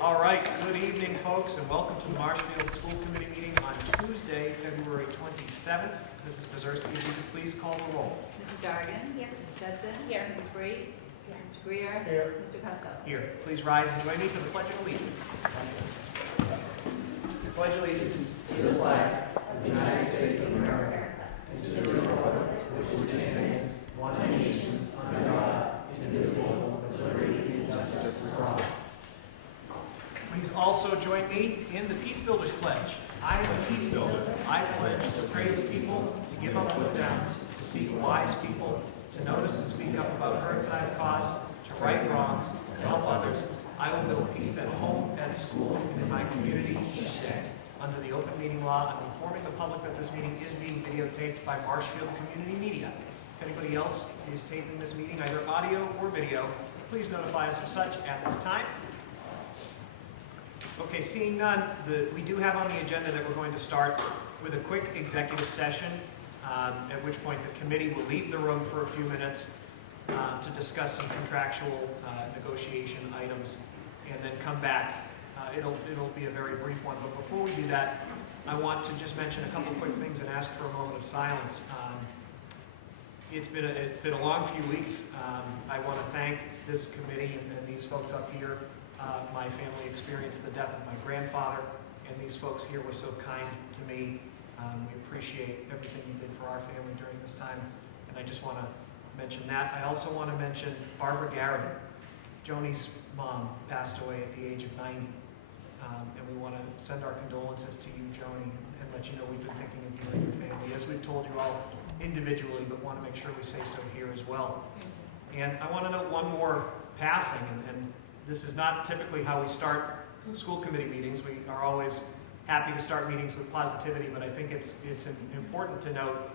All right, good evening, folks, and welcome to the Marshfield School Committee meeting on Tuesday, February 27th. Mrs. Pazerski, if you could please call the roll. Mrs. Dargan? Here. Mrs. Stetson? Here. Mrs. Bree? Here. Mr. Greer? Here. Mr. Costello? Here, please rise and join me for the Pledge of Allegiance. Pledge allegiance to the flag of the United States of America and to the republic which stands one nation under God, indivisible, with liberty and justice for all. Please also join me in the Peace Builders Pledge. I am a peace builder. I pledge to praise people, to give up put downs, to seek wise people, to notice and speak up about burnside cause, to right wrongs, to help others. I will build peace at home, at school, and in my community each day. Under the open meeting law, I'm informing the public that this meeting is being videotaped by Marshfield Community Media. If anybody else is taping this meeting, either audio or video, please notify us of such at this time. Okay, seeing none, we do have on the agenda that we're going to start with a quick executive session, at which point the committee will leave the room for a few minutes to discuss some contractual negotiation items, and then come back. It'll be a very brief one, but before we do that, I want to just mention a couple quick things and ask for a moment of silence. It's been a long few weeks. I want to thank this committee and these folks up here. My family experienced the death of my grandfather, and these folks here were so kind to me. We appreciate everything you did for our family during this time, and I just want to mention that. I also want to mention Barbara Garrity. Joni's mom passed away at the age of 90, and we want to send our condolences to you, Joni, and let you know we've been thinking of you and your family, as we've told you all individually, but want to make sure we say so here as well. And I want to note one more passing, and this is not typically how we start school committee meetings. We are always happy to start meetings with positivity, but I think it's important to note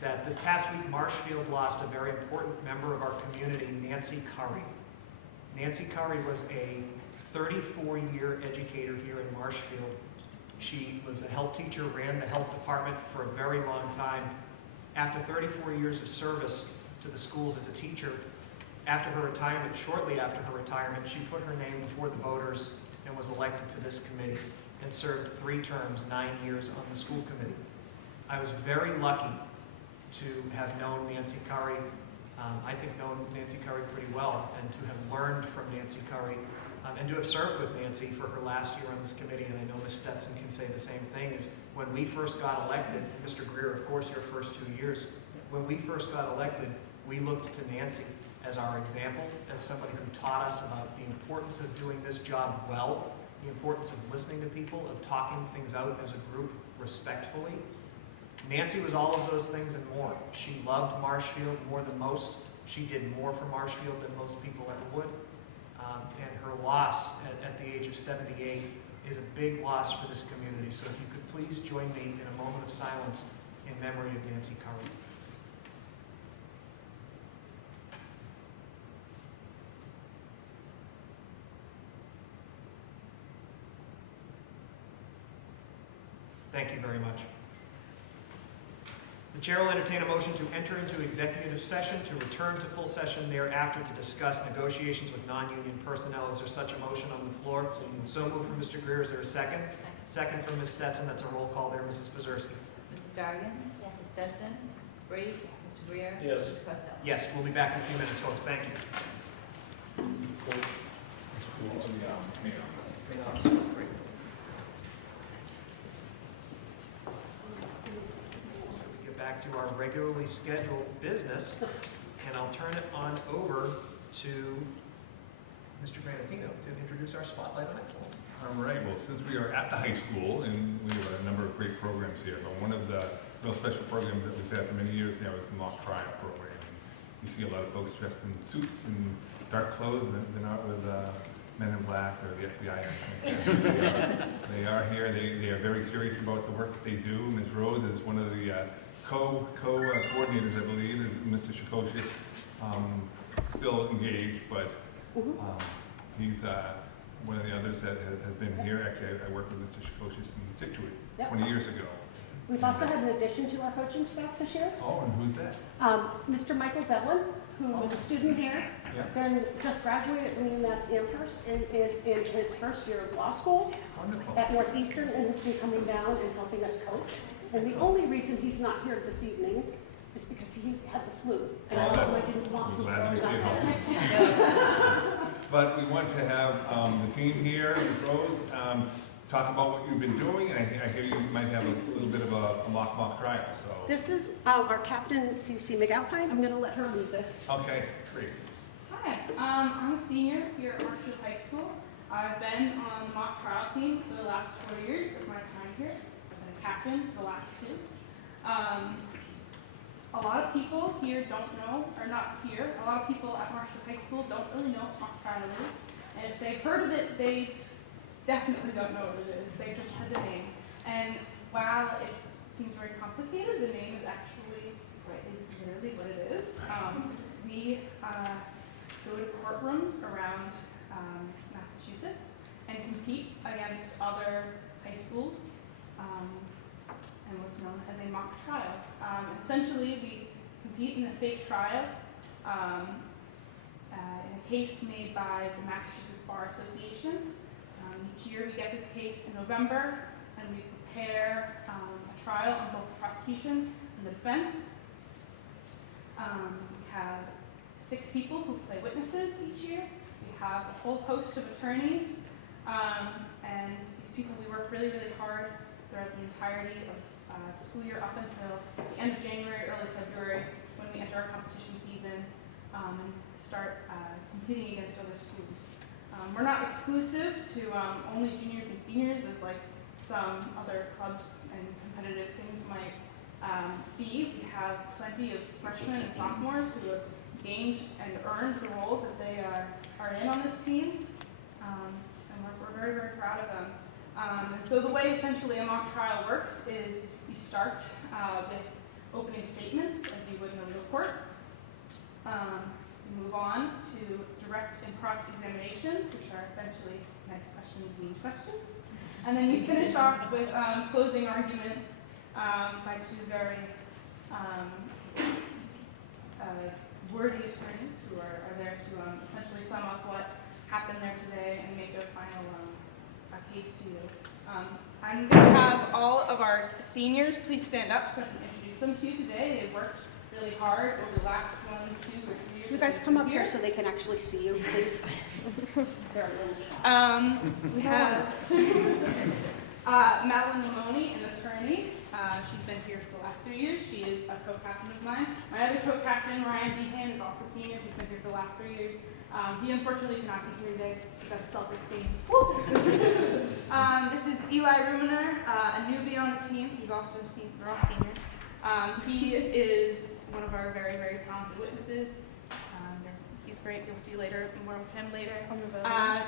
that this past week, Marshfield lost a very important member of our community, Nancy Curry. Nancy Curry was a 34-year educator here in Marshfield. She was a health teacher, ran the health department for a very long time. After 34 years of service to the schools as a teacher, after her retirement, shortly after her retirement, she put her name before the voters and was elected to this committee and served 3 terms, 9 years on the school committee. I was very lucky to have known Nancy Curry. I think known Nancy Curry pretty well, and to have learned from Nancy Curry, and to have served with Nancy for her last year on this committee. And I know Ms. Stetson can say the same thing, is when we first got elected, and Mr. Greer, of course, your first 2 years, when we first got elected, we looked to Nancy as our example, as somebody who taught us about the importance of doing this job well, the importance of listening to people, of talking things out as a group respectfully. Nancy was all of those things and more. She loved Marshfield more than most. She did more for Marshfield than most people ever would. And her loss at the age of 78 is a big loss for this community. So if you could please join me in a moment of silence in memory of Nancy Curry. Thank you very much. The chair will entertain a motion to enter into executive session to return to full session thereafter to discuss negotiations with non-union personnel. Is there such a motion on the floor? So moved from Mr. Greer. Is there a second? Second from Ms. Stetson. That's a roll call there. Mrs. Pazerski. Mrs. Dargan? Yes. Mrs. Stetson? Mrs. Bree? Mr. Greer? Yes. Mr. Costello? Yes, we'll be back in a few minutes, folks. Thank you. Get back to our regularly scheduled business, and I'll turn it on over to Mr. Granatino to introduce our Spotlight on Excellence. All right, well, since we are at the high school, and we have a number of great programs here, but one of the real special programs that we've had for many years now is the mock trial program. You see a lot of folks dressed in suits and dark clothes, and they're not with men in black or the FBI or anything like that. They are here. They are very serious about the work that they do. Ms. Rose is one of the co-coordinators, I believe, is Mr. Shikoshi's still engaged, but he's one of the others that has been here. Actually, I worked with Mr. Shikoshis in Situate 20 years ago. We've also had an addition to our coaching staff this year. Oh, and who's that? Mr. Michael Devlin, who was a student here, Yeah. then just graduated from UMass Amherst and is in his first year of law school Wonderful. at Northeastern and has been coming down and helping us coach. And the only reason he's not here this evening is because he had the flu. And I told him I didn't want We're him glad to see throwing it up. But we want to have the team here, Ms. Rose, talk about what you've been doing, and I hear you might have a little bit of a mock trial, so. This is our captain, CC McAlpine. I'm going to let her lead this. Okay, great. Hi, I'm a senior here at Marshfield High School. I've been on the mock trial team for the last 4 years of my time here. I've been a captain for the last 2. A lot of people here don't know, or not here, a lot of people at Marshfield High School don't really know what mock trial is. And if they've heard of it, they definitely don't know what it is. They've just heard the name. And while it seems very complicated, the name is actually literally what it is. We go to courtrooms around Massachusetts and compete against other high schools and what's known as a mock trial. Essentially, we compete in a fake trial in a case made by the Massachusetts Bar Association. Each year we get this case in November, and we prepare a trial on both the prosecution and the defense. We have 6 people who play witnesses each year. We have a whole host of attorneys, and these people, we work really, really hard throughout the entirety of the school year up until the end of January, early February, when we enter our competition season and start competing against other schools. We're not exclusive to only juniors and seniors, as like some other clubs and competitive things might be. We have plenty of freshmen and sophomores who have gained and earned the roles that they are in on this team, and we're very, very proud of them. And so the way essentially a mock trial works is you start with opening statements, as you would in a real court. You move on to direct and cross-examinations, which are essentially nice questions mean questions. And then you finish off with closing arguments by 2 very wordy attorneys who are there to essentially sum up what happened there today and make a final case to you. I'm going to have all of our seniors please stand up so I can introduce them to you today. They've worked really hard over the last 1, 2, or 3 years. You guys come up here so they can actually see you, please. They're a little shy. We have Madeline Lamoni, an attorney. She's been here for the last 3 years. She is a co-captain of mine. My other co-captain, Ryan Behan, is also senior. He's been here for the last 3 years. He unfortunately cannot be here today because of self-esteem. This is Eli Ruminer, a newbie on the team. He's also a senior. We're all seniors. He is one of our very, very talented witnesses. He's great. You'll see later more of him later.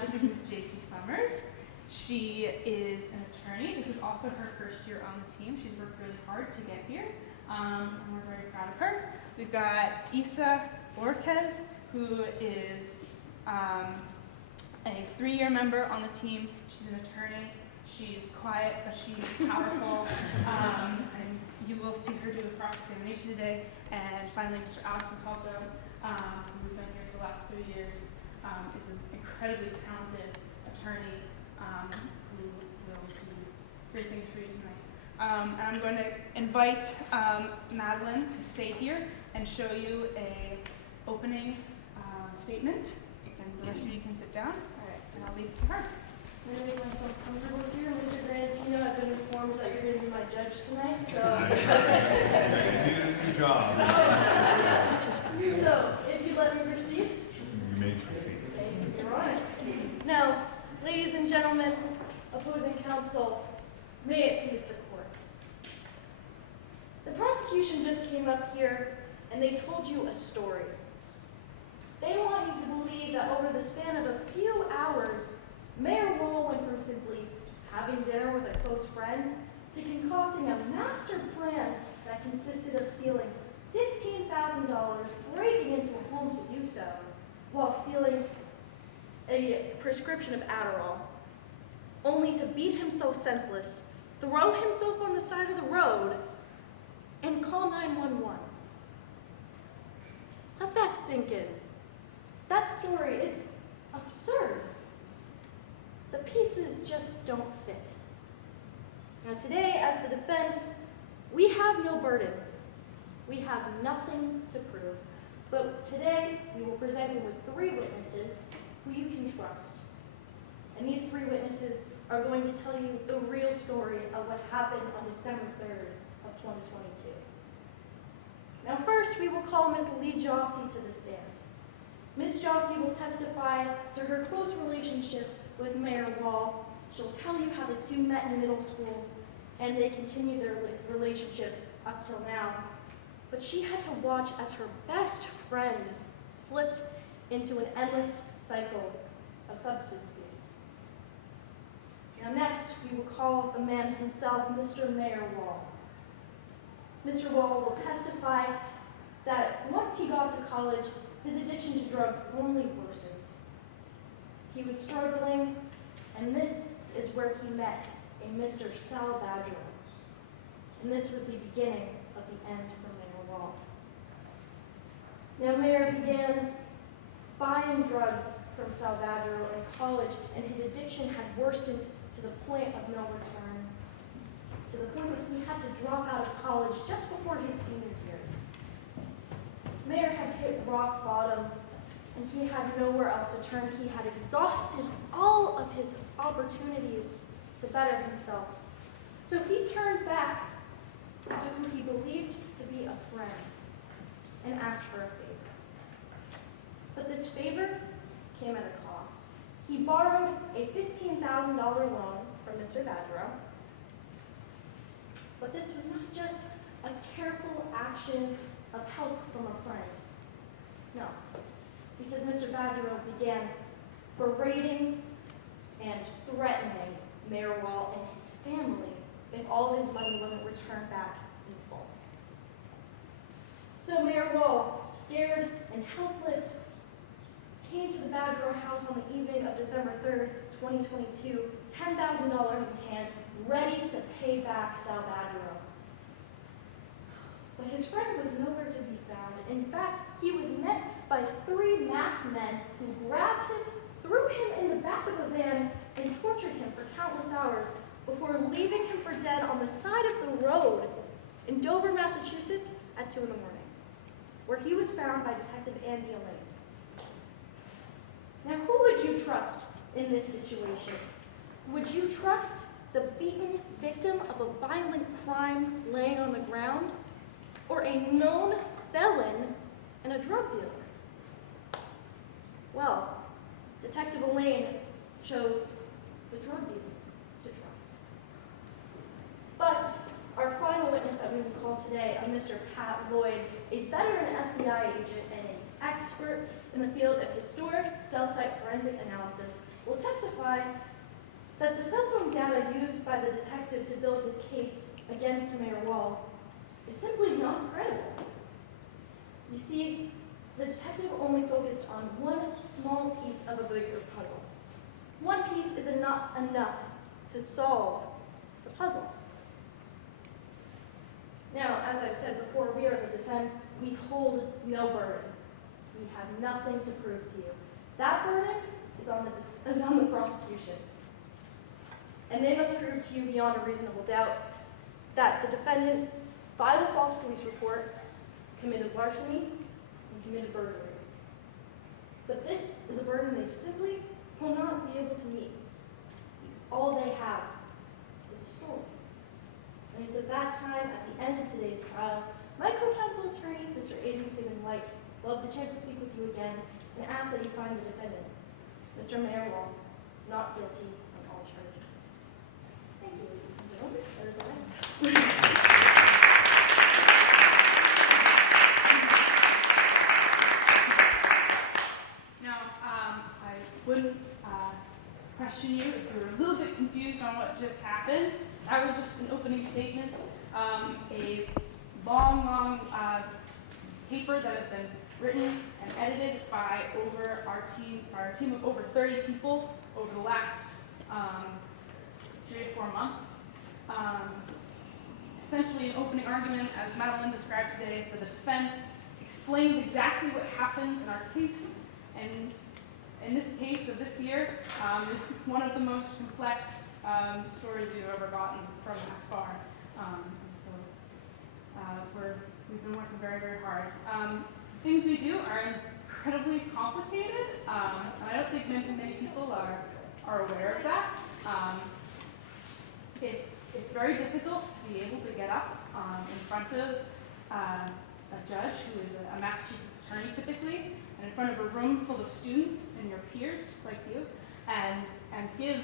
This is Miss J.C. Summers. She is an attorney. This is also her first year on the team. She's worked really hard to get here, and we're very proud of her. We've got Isa Borquez, who is a 3-year member on the team. She's an attorney. She's quiet, but she's powerful, and you will see her do a cross-examination today. And finally, Mr. Alex Montalto, who's been here for the last 3 years, is an incredibly talented attorney who will do great things for you tonight. And I'm going to invite Madeline to stay here and show you a opening statement, and the rest of you can sit down, and I'll leave it to her. I'm going to make myself comfortable here. Mr. Grantino, I've been informed that you're going to be my judge tonight, so... You did a good job. So, if you let me proceed. You may proceed. Thank you, Your Honor. Now, ladies and gentlemen, opposing counsel, may it please the court. The prosecution just came up here and they told you a story. They want you to believe that over the span of a few hours, Mayor Lowell went from simply having dinner with a close friend to concocting a master plan that consisted of stealing $15,000, breaking into a home to do so, while stealing a prescription of Adderall, only to beat himself senseless, throw himself on the side of the road, and call 911. Let that sink in. That story, it's absurd. The pieces just don't fit. Now today, as the defense, we have no burden. We have nothing to prove. But today, we will present you with 3 witnesses who you can trust. And these 3 witnesses are going to tell you the real story of what happened on December 3rd of 2022. Now first, we will call Ms. Lee Jossie to the stand. Ms. Jossie will testify to her close relationship with Mayor Wall. She'll tell you how the 2 met in middle school, and they continue their relationship up till now. But she had to watch as her best friend slipped into an endless cycle of substance abuse. Now next, we will call the man himself, Mr. Mayor Wall. Mr. Wall will testify that once he got to college, his addiction to drugs only worsened. He was struggling, and this is where he met a Mr. Sal Badger. And this was the beginning of the end for Mayor Wall. Now, Mayor began buying drugs from Sal Badger in college, and his addiction had worsened to the point of no return, to the point that he had to drop out of college just before his senior year. Mayor had hit rock bottom, and he had nowhere else to turn. He had exhausted all of his opportunities to better himself. So he turned back to who he believed to be a friend and asked for a favor. But this favor came at a cost. He borrowed a $15,000 loan from Mr. Badgerow. But this was not just a careful action of help from a friend. No, because Mr. Badgerow began berating and threatening Mayor Wall and his family if all of his money wasn't returned back in full. So Mayor Wall, scared and helpless, came to the Badgerow house on the evening of December 3rd, 2022, $10,000 in hand, ready to pay back Sal Badgerow. But his friend was nowhere to be found. In fact, he was met by 3 masked men who grabbed him, threw him in the back of a van, and tortured him for countless hours before leaving him for dead on the side of the road in Dover, Massachusetts at 2 in the morning, where he was found by Detective Andy Elaine. Now, who would you trust in this situation? Would you trust the beaten victim of a violent crime laying on the ground, or a known felon and a drug dealer? Well, Detective Elaine chose the drug dealer to trust. But our final witness that we will call today, Mr. Pat Lloyd, a veteran FBI agent and an expert in the field of historic cell site forensic analysis, will testify that the cell phone data used by the detective to build his case against Mayor Wall is simply not credible. You see, the detective only focused on one small piece of a bigger puzzle. One piece is not enough to solve the puzzle. Now, as I've said before, we are the defense. We hold no burden. We have nothing to prove to you. That burden is on the prosecution. And they must prove to you beyond a reasonable doubt that the defendant filed a false police report, committed larceny, and committed burglary. But this is a burden they simply will not be able to meet, because all they have is a story. And it's at that time, at the end of today's trial, my co-counsel attorney, Mr. Aidan Sigmund White, will have the chance to speak with you again and ask that you find the defendant, Mr. Mayor Wall, not guilty on all charges. Thank you, ladies and gentlemen. That is all. Now, I wouldn't question you if you were a little bit confused on what just happened. That was just an opening statement. A long paper that has been written and edited by our team of over 30 people over the last 3 or 4 months. Essentially an opening argument, as Madeline described today, for the defense, explains exactly what happens in our case, and in this case of this year, is one of the most complex stories we've ever gotten from this far. We've been working very, very hard. Things we do are incredibly complicated, and I don't think many people are aware of that. It's very difficult to be able to get up in front of a judge who is a Massachusetts attorney typically, and in front of a room full of students and your peers, just like you, and give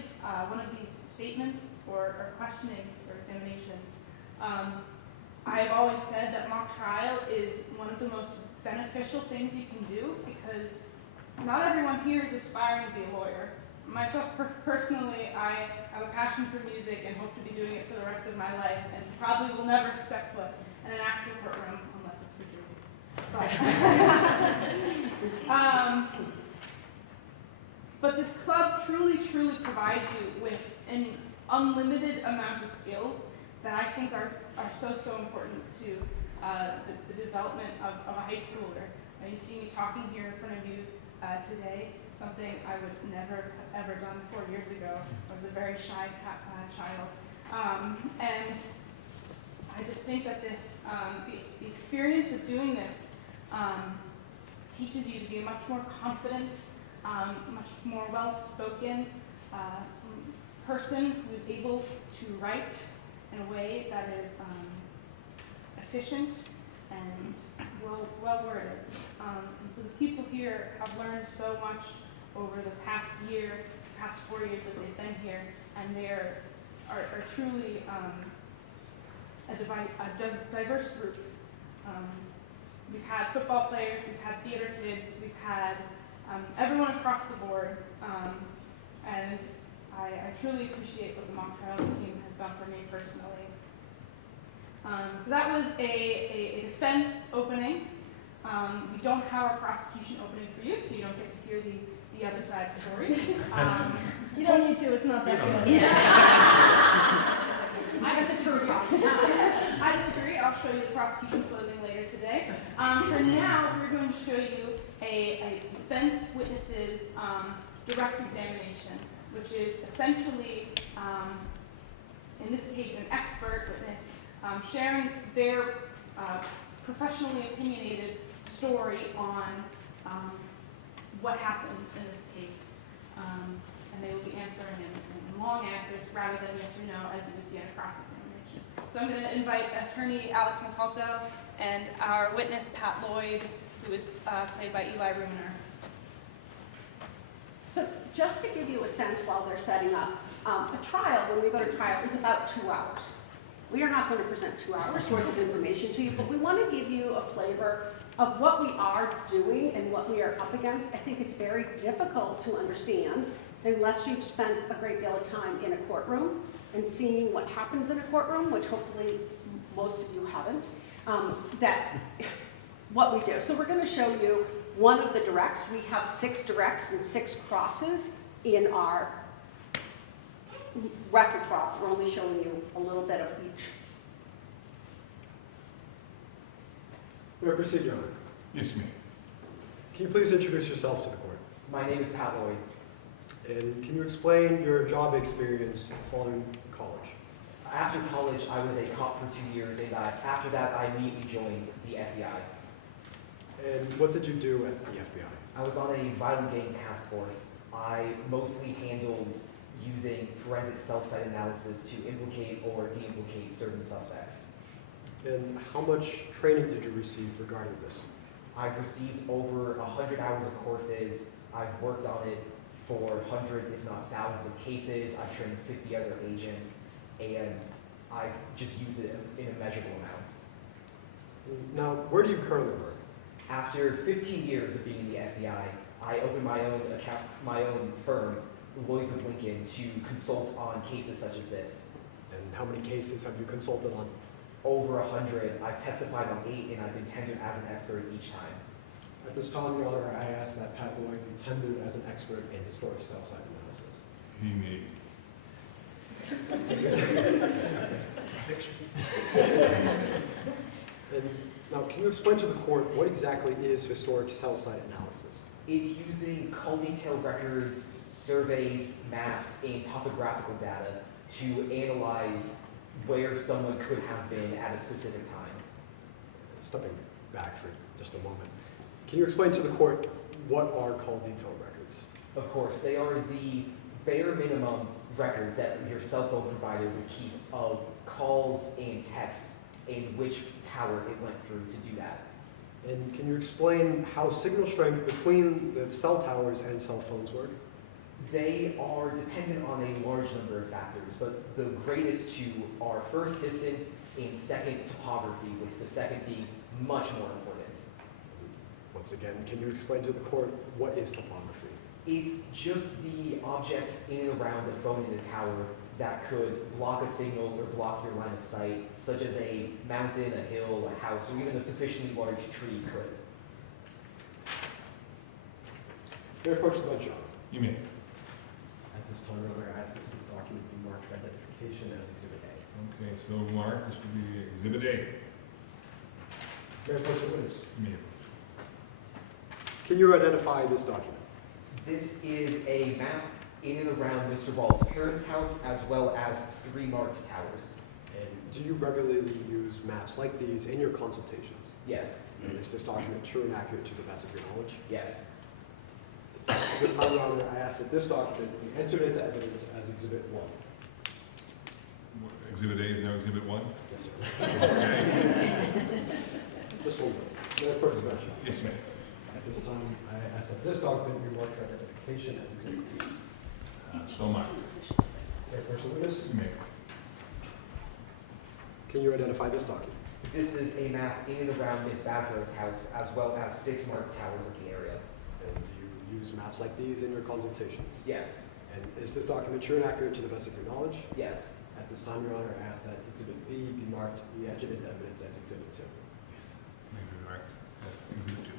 one of these statements or questionings or examinations. I've always said that mock trial is one of the most beneficial things you can do because not everyone here is aspiring to be a lawyer. Myself personally, I have a passion for music and hope to be doing it for the rest of my life, and probably will never step foot in an actual courtroom unless it's for jury. But this club truly provides you with an unlimited amount of skills that I think are so important to the development of a high schooler. Now, you see me talking here in front of you today, something I would never have ever done 4 years ago. I was a very shy child. And I just think that this, the experience of doing this teaches you to be a much more confident, much more well-spoken person who is able to write in a way that is efficient and well-worded. And so the people here have learned so much over the past 4 years that they've been here, and they are truly a diverse group. We've had football players, we've had theater kids, we've had everyone across the board, and I truly appreciate what the mock trial team has done for me personally. So that was a defense opening. We don't have a prosecution opening for you, so you don't get to hear the other side of the story. You don't need to, it's not that good. I disagree. I'll show you the prosecution closing later today. For now, we're going to show you a defense witness's direct examination, which is essentially, in this case, an expert witness sharing their professionally opinionated story on what happened in this case. And they will be answering in long answers rather than yes or no, as you would see in a cross-examination. So I'm going to invite attorney Alex Montalto and our witness Pat Lloyd, who is played by Eli Ruminer. So just to give you a sense while they're setting up, a trial, when we go to trial, is about 2 hours. We are not going to present 2 hours worth of information to you, but we want to give you a flavor of what we are doing and what we are up against. I think it's very difficult to understand unless you've spent a great deal of time in a courtroom and seeing what happens in a courtroom, which hopefully most of you haven't, what we do. So we're going to show you one of the directs. We have 6 directs and 6 crosses in our repertoire. We're only showing you a little bit of each. Mayor, proceed, Your Honor. Yes, ma'am. Can you please introduce yourself to the court? My name is Pat Lloyd. And can you explain your job experience following college? After college, I was a cop for 2 years, and after that, I immediately joined the FBI. And what did you do at the FBI? I was on a violent gang task force. I mostly handled using forensic self-site analysis to implicate or de-implicate certain suspects. And how much training did you receive regarding this? I've received over 100 hours of courses. I've worked on it for hundreds, if not thousands of cases. I've trained 50 other agents, and I just use it in immeasurable amounts. Now, where do you currently work? After 15 years of being in the FBI, I opened my own firm, Lloyd's of Lincoln, to consult on cases such as this. And how many cases have you consulted on? Over 100. I've testified on 8, and I've been tendered as an expert each time. At this time, Your Honor, I ask that Pat Lloyd be tendered as an expert in historic self-site analysis. He may. And Now, can you explain to the court what exactly is historic cell site analysis? It's using call detail records, surveys, maps, and topographical data to analyze where someone could have been at a specific time. Stepping back for just a moment, can you explain to the court what are call detail records? Of course, they are the bare minimum records that your cell phone provider would keep of calls and texts and which tower it went through to do that. And can you explain how signal strength between the cell towers and cell phones work? They are dependent on a large number of factors, but the greatest two are first distance and second topography, with the second being much more important. Once again, can you explain to the court what is topography? It's just the objects in and around a phone in a tower that could block a signal or block your line of sight, such as a mountain, a hill, a house, or even a sufficiently large tree could. May I approach the bench, Your Honor? You may. At this time, Your Honor, I ask this document be marked for identification as Exhibit A. Okay, so Mark, this would be Exhibit A. May I approach the witness? You may. Can you identify this document? This is a map in and around Mr. Ball's parents' house, as well as 3 marked towers. And do you regularly use maps like these in your consultations? Yes, And is this document true and accurate to the best of your knowledge? yes. At this time, Your Honor, I ask that this document be entered into evidence as Exhibit 1. Exhibit A is now Exhibit 1? Yes, sir. Okay. Just one minute. May I approach the bench, Your Honor? Yes, ma'am. At this time, I ask that this document be marked for identification as Exhibit B. So marked. May I approach the witness? You may. Can you identify this document? This is a map in and around Ms. Badger's house, as well as 6 marked towers in the area. And do you use maps like these in your consultations? Yes, And is this document true and accurate to the best of your knowledge? yes. At this time, Your Honor, I ask that Exhibit B be marked, be entered into evidence as Exhibit 2. May be marked as Exhibit 2.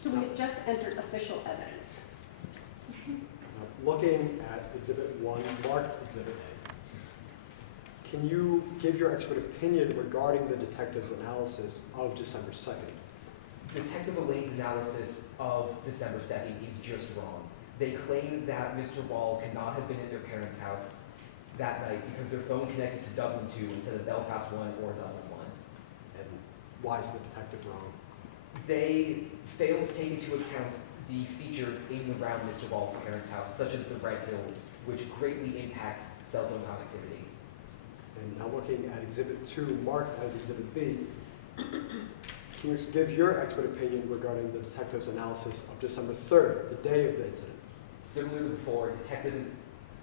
So we have just entered official evidence. Now, looking at Exhibit 1, marked Exhibit A, can you give your expert opinion regarding the detective's analysis of December 2nd? Detective Elaine's analysis of December 2nd is just wrong. They claim that Mr. Ball could not have been at their parents' house that night because their phone connected to Dublin 2 instead of Belfast 1 or Dublin 1. And why is the detective wrong? They failed to take into account the features in and around Mr. Ball's parents' house, such as the Red Hills, which greatly impact cell phone connectivity. And now looking at Exhibit 2, marked as Exhibit B, can you give your expert opinion regarding the detective's analysis of December 3rd, the day of the incident? Similar to before,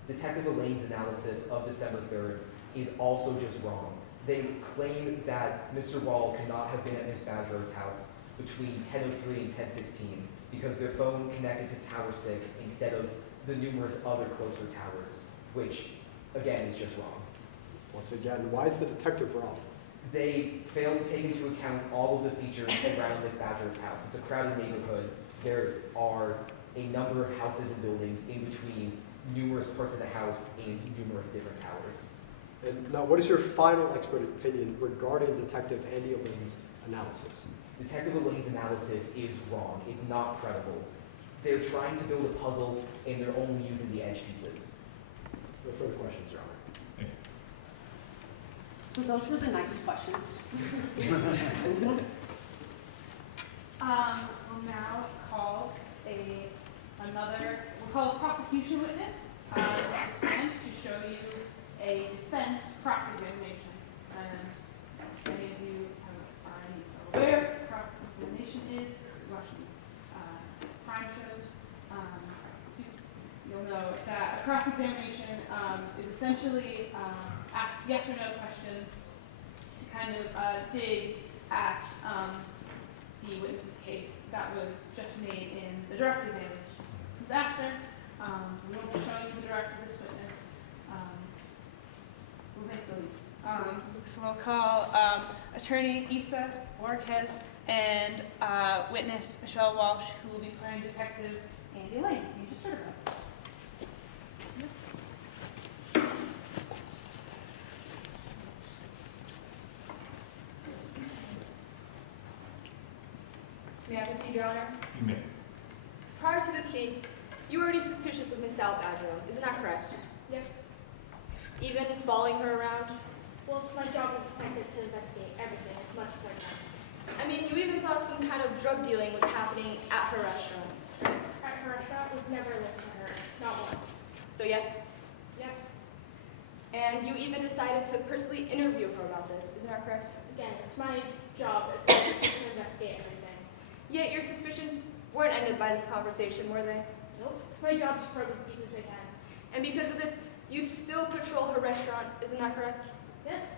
Detective Elaine's analysis of December 3rd is also just wrong. They claim that Mr. Ball could not have been at Ms. Badger's house between 10:03 and 10:16 because their phone connected to Tower 6 instead of the numerous other closer towers, which, again, is just wrong. Once again, why is the detective wrong? They failed to take into account all of the features around Ms. Badger's house. It's a crowded neighborhood. There are a number of houses and buildings in between numerous parts of the house and numerous different towers. And now, what is your final expert opinion regarding Detective Andy Elaine's analysis? Detective Elaine's analysis is wrong. It's not credible. They're trying to build a puzzle and they're only using the edge pieces. No further questions, Your Honor. Thank you. So those were the nice questions. We'll now call we'll call a prosecution witness to stand to show you a defense cross-examination. And as many of you are already aware, cross-examination is watching crime shows, suits. You'll know that a cross-examination is essentially asks yes or no questions to kind of dig at the witness's case that was just made in the direct examination. This comes after. We won't be showing you the direct of this witness. We'll make believe. So we'll call Attorney Isa Marquez and witness Michelle Walsh, who will be playing Detective Andy Lane. You just heard about. I proceed, Your Honor? You may. Prior to this case, you were already suspicious of Miss Sal Badger, isn't that correct? Yes. Even following her around? Well, it's my job as detective to investigate everything as much as I can. I mean, you even thought some kind of drug dealing was happening at her restaurant. At her restaurant was never linked to her, not once. So yes, Yes. and you even decided to personally interview her about this, isn't that correct? Again, it's my job as detective to investigate everything. Yet your suspicions weren't ended by this conversation, were they? Nope. It's my job to probe as deep as I can. And because of this, you still patrol her restaurant, isn't that correct? Yes.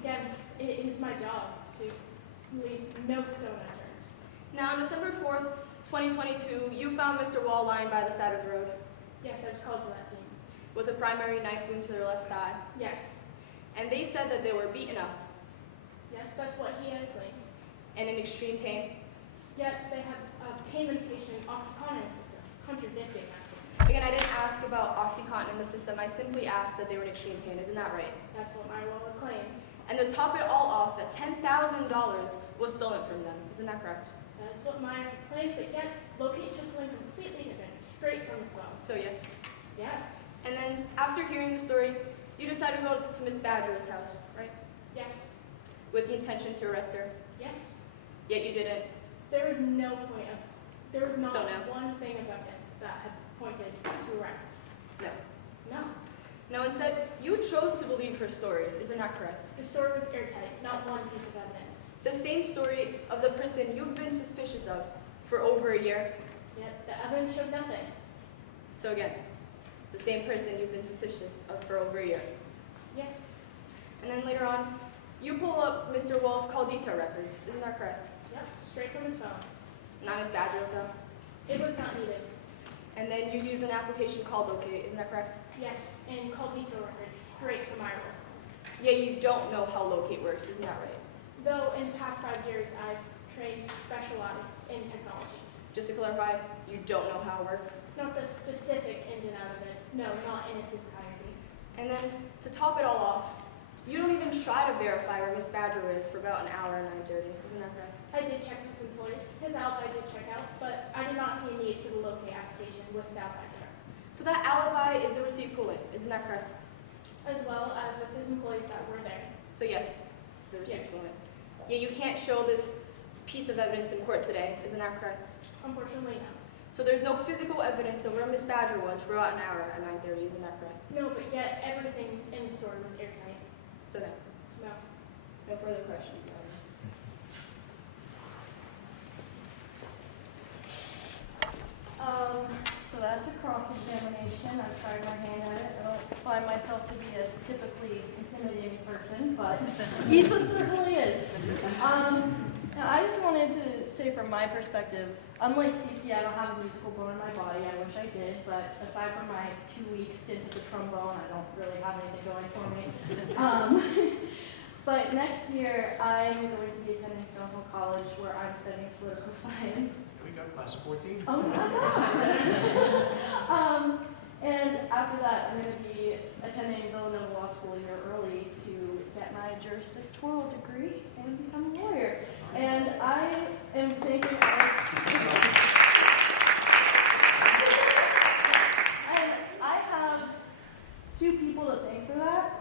Again, it is my job to leave no stone unturned. Now, on December 4th, 2022, you found Mr. Wall lying by the side of the road Yes, I was called to that scene. with a primary knife wound to their left thigh. Yes. And they said that they were beaten up Yes, that's what he had claimed. and in extreme pain. Yet they had a pain medication, Oxycontin, system, contradicting that scene. Again, I didn't ask about OxyContin in the system. I simply asked that they were in extreme pain. Isn't that right? That's what my role claimed. And to top it all off, that $10,000 was stolen from them. Isn't that correct? That is what mine claimed, but yet location something completely different, straight from his phone. So yes. Yes. And then after hearing the story, you decided to go to Miss Badger's house, right? Yes. With the intention to arrest her. Yes. Yet you didn't. There was no point of, there was not So no. one thing of evidence that had pointed to arrest. No. No. No, instead, you chose to believe her story. Isn't that correct? The story was airtight, not one piece of evidence. The same story of the person you've been suspicious of for over a year. Yet the evidence showed nothing. So again, the same person you've been suspicious of for over a year. Yes. And then later on, you pull up Mr. Wall's call detail records. Isn't that correct? Yep. Straight from his phone. Not Miss Badger's though. It was not needed. And then you use an application called Locate. Isn't that correct? Yes. And call detail records straight from my role. Yet you don't know how Locate works. Isn't that right? Though in the past 5 years, I've trained specialized in technology. Just to clarify, you don't know how it works. Not the specific ins and out of it. No, not in its entirety. And then to top it all off, you don't even try to verify where Miss Badger is for about an hour at 9:30. Isn't that correct? I did check with his employees. His alibi did check out, but I did not see a need for the locate application with South Badger, So that alibi is a receipt pulling. Isn't that correct? as well as with his employees that were there. So yes, the receipt Yes. pulling. Yet you can't show this piece of evidence in court today. Isn't that correct? Unfortunately, no. So there's no physical evidence of where Miss Badger was for about an hour at 9:30. Isn't that correct? No, but yet everything in the story was airtight. So no, No. no further questions. Your Honor. So that's a cross-examination. I've tried my hand at it. I don't find myself to be a typically intimidating person, but he so certainly is. Now I just wanted to say from my perspective, unlike Cece, I don't have a musical bone in my body. I wish I did, but aside from my 2-week stint at the trombone, I don't really have anything going for me. But next year, I'm going to be attending Stonehill College, where I'm studying political science. Here we go, class of 14. Oh my God! And after that, I'm going to be attending Villanova Law School a year early to get my jurisdictorial degree and become a lawyer. And I am thinking and I have 2 people to thank for that.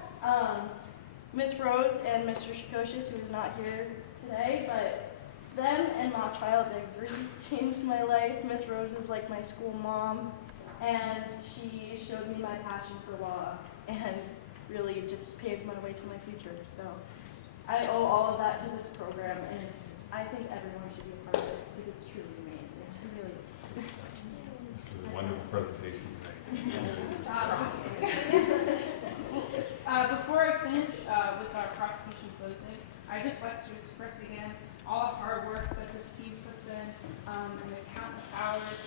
Miss Rose and Mr. Shikoshius, who is not here today, but them and Marshfield, they've really changed my life. Miss Rose is like my school mom, and she showed me my passion for law and really just paved my way to my future. So I owe all of that to this program, and I think everyone should be a part of it because it's truly amazing. It really is. This is a wonderful presentation tonight. Before I finish with our prosecution closing, I'd just like to express again all the hard work that this team puts in and the countless hours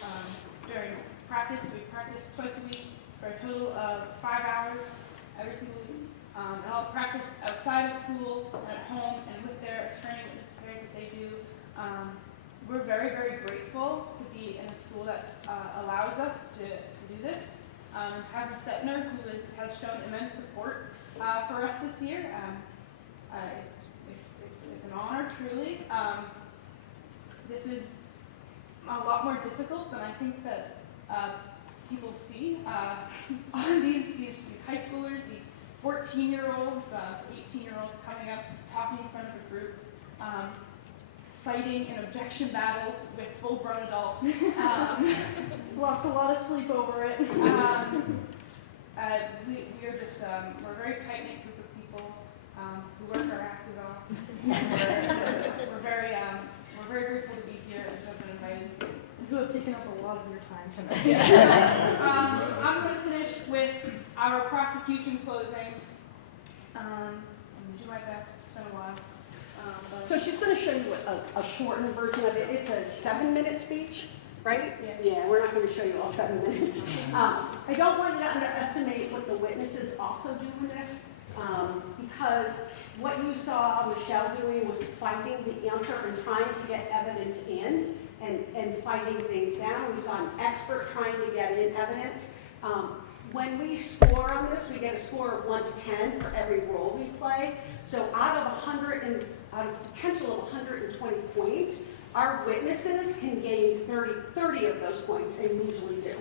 during practice. We practice twice a week for a total of 5 hours every single week. And all the practice outside of school and at home and with their attorney witness pairs that they do. We're very, very grateful to be in a school that allows us to do this. Have Setner, who has shown immense support for us this year. It's an honor, truly. this is a lot more difficult than I think that people see. On these high schoolers, these 14-year-olds to 18-year-olds coming up, talking in front of a group, fighting in objection battles with full-grown adults. Lost a lot of sleep over it. We are just, we're a very tight-knit group of people who work our asses off. We're very grateful to be here and to have been invited. Who have taken up a lot of your time tonight. I'm going to finish with our prosecution closing. I'm going to do my best. It's been a while. So she's going to show you a shortened version of it. It's a 7-minute speech, right? Yeah, we're not going to show you all 7 minutes. I don't want you to underestimate what the witnesses also do in this, because what you saw Michelle doing was finding the answer and trying to get evidence in and finding things down. We saw an expert trying to get in evidence. When we score on this, we get a score of 1 to 10 for every role we play. So out of potential of 120 points, our witnesses can gain 30 of those points, and usually do.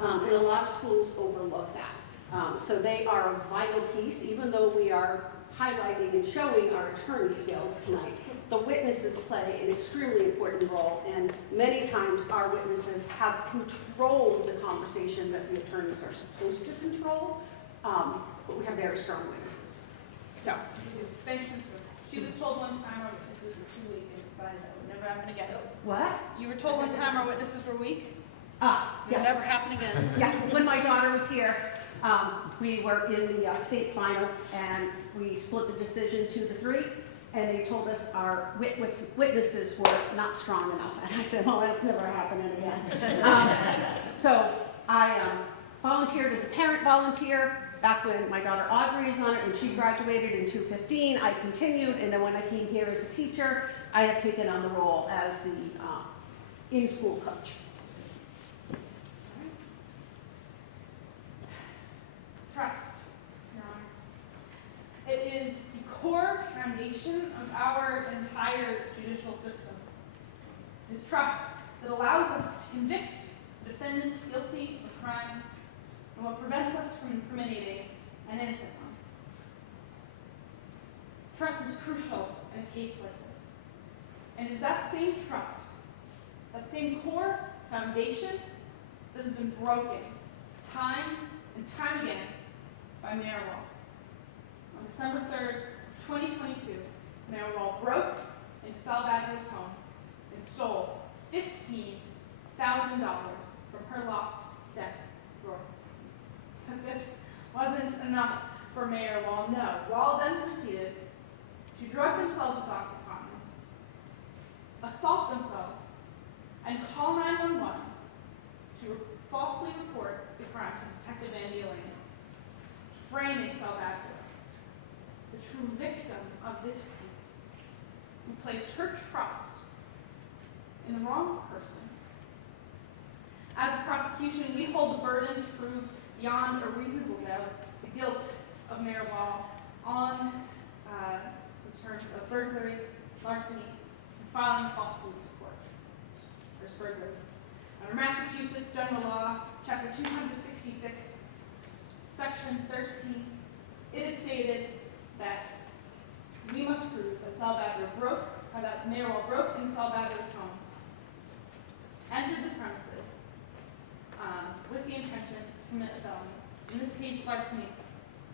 And a lot of schools overlook that. So they are a vital piece, even though we are highlighting and showing our attorney skills tonight. The witnesses play an extremely important role, and many times our witnesses have controlled the conversation that the attorneys are supposed to control, but we have very strong witnesses. So, Thanks, Ms. Brooks. She was told one time our witnesses were too weak and decided that would never happen again. what? You were told one time our witnesses were weak? It Yeah. would never happen again. Yeah, when my daughter was here, we were in the state final, and we split the decision 2 to 3, and they told us our witnesses were not strong enough. And I said, well, that's never happening again. So I volunteered as a parent volunteer back when my daughter Audrey is on it. When she graduated in 2015, I continued, and then when I came here as a teacher, I have taken on the role as the in-school coach. Trust, Your Honor. It is the core foundation of our entire judicial system. It is trust that allows us to convict a defendant guilty of crime and what prevents us from incriminating an innocent one. Trust is crucial in a case like this. And it is that same trust, that same core foundation that has been broken time and time again by Mayor Wall. On December 3rd of 2022, Mayor Wall broke into Sal Badger's home and stole $15,000 from her locked desk drawer. But this wasn't enough for Mayor Wall, no. Wall then proceeded to drug themselves with Oxycontin, assault themselves, and call 911 to falsely report the crime to Detective Andy Elaine, framing Sal Badger, the true victim of this case, who placed her trust in the wrong person. As a prosecution, we hold the burden to prove beyond a reasonable doubt the guilt of Mayor Wall on the terms of burglary, larceny, and filing a false police report. First burglary. Under Massachusetts General Law, Chapter 266, Section 13, it is stated that we must prove that that Mayor Wall broke into Sal Badger's home, entered the premises with the intention to commit a felony. In this case, larceny.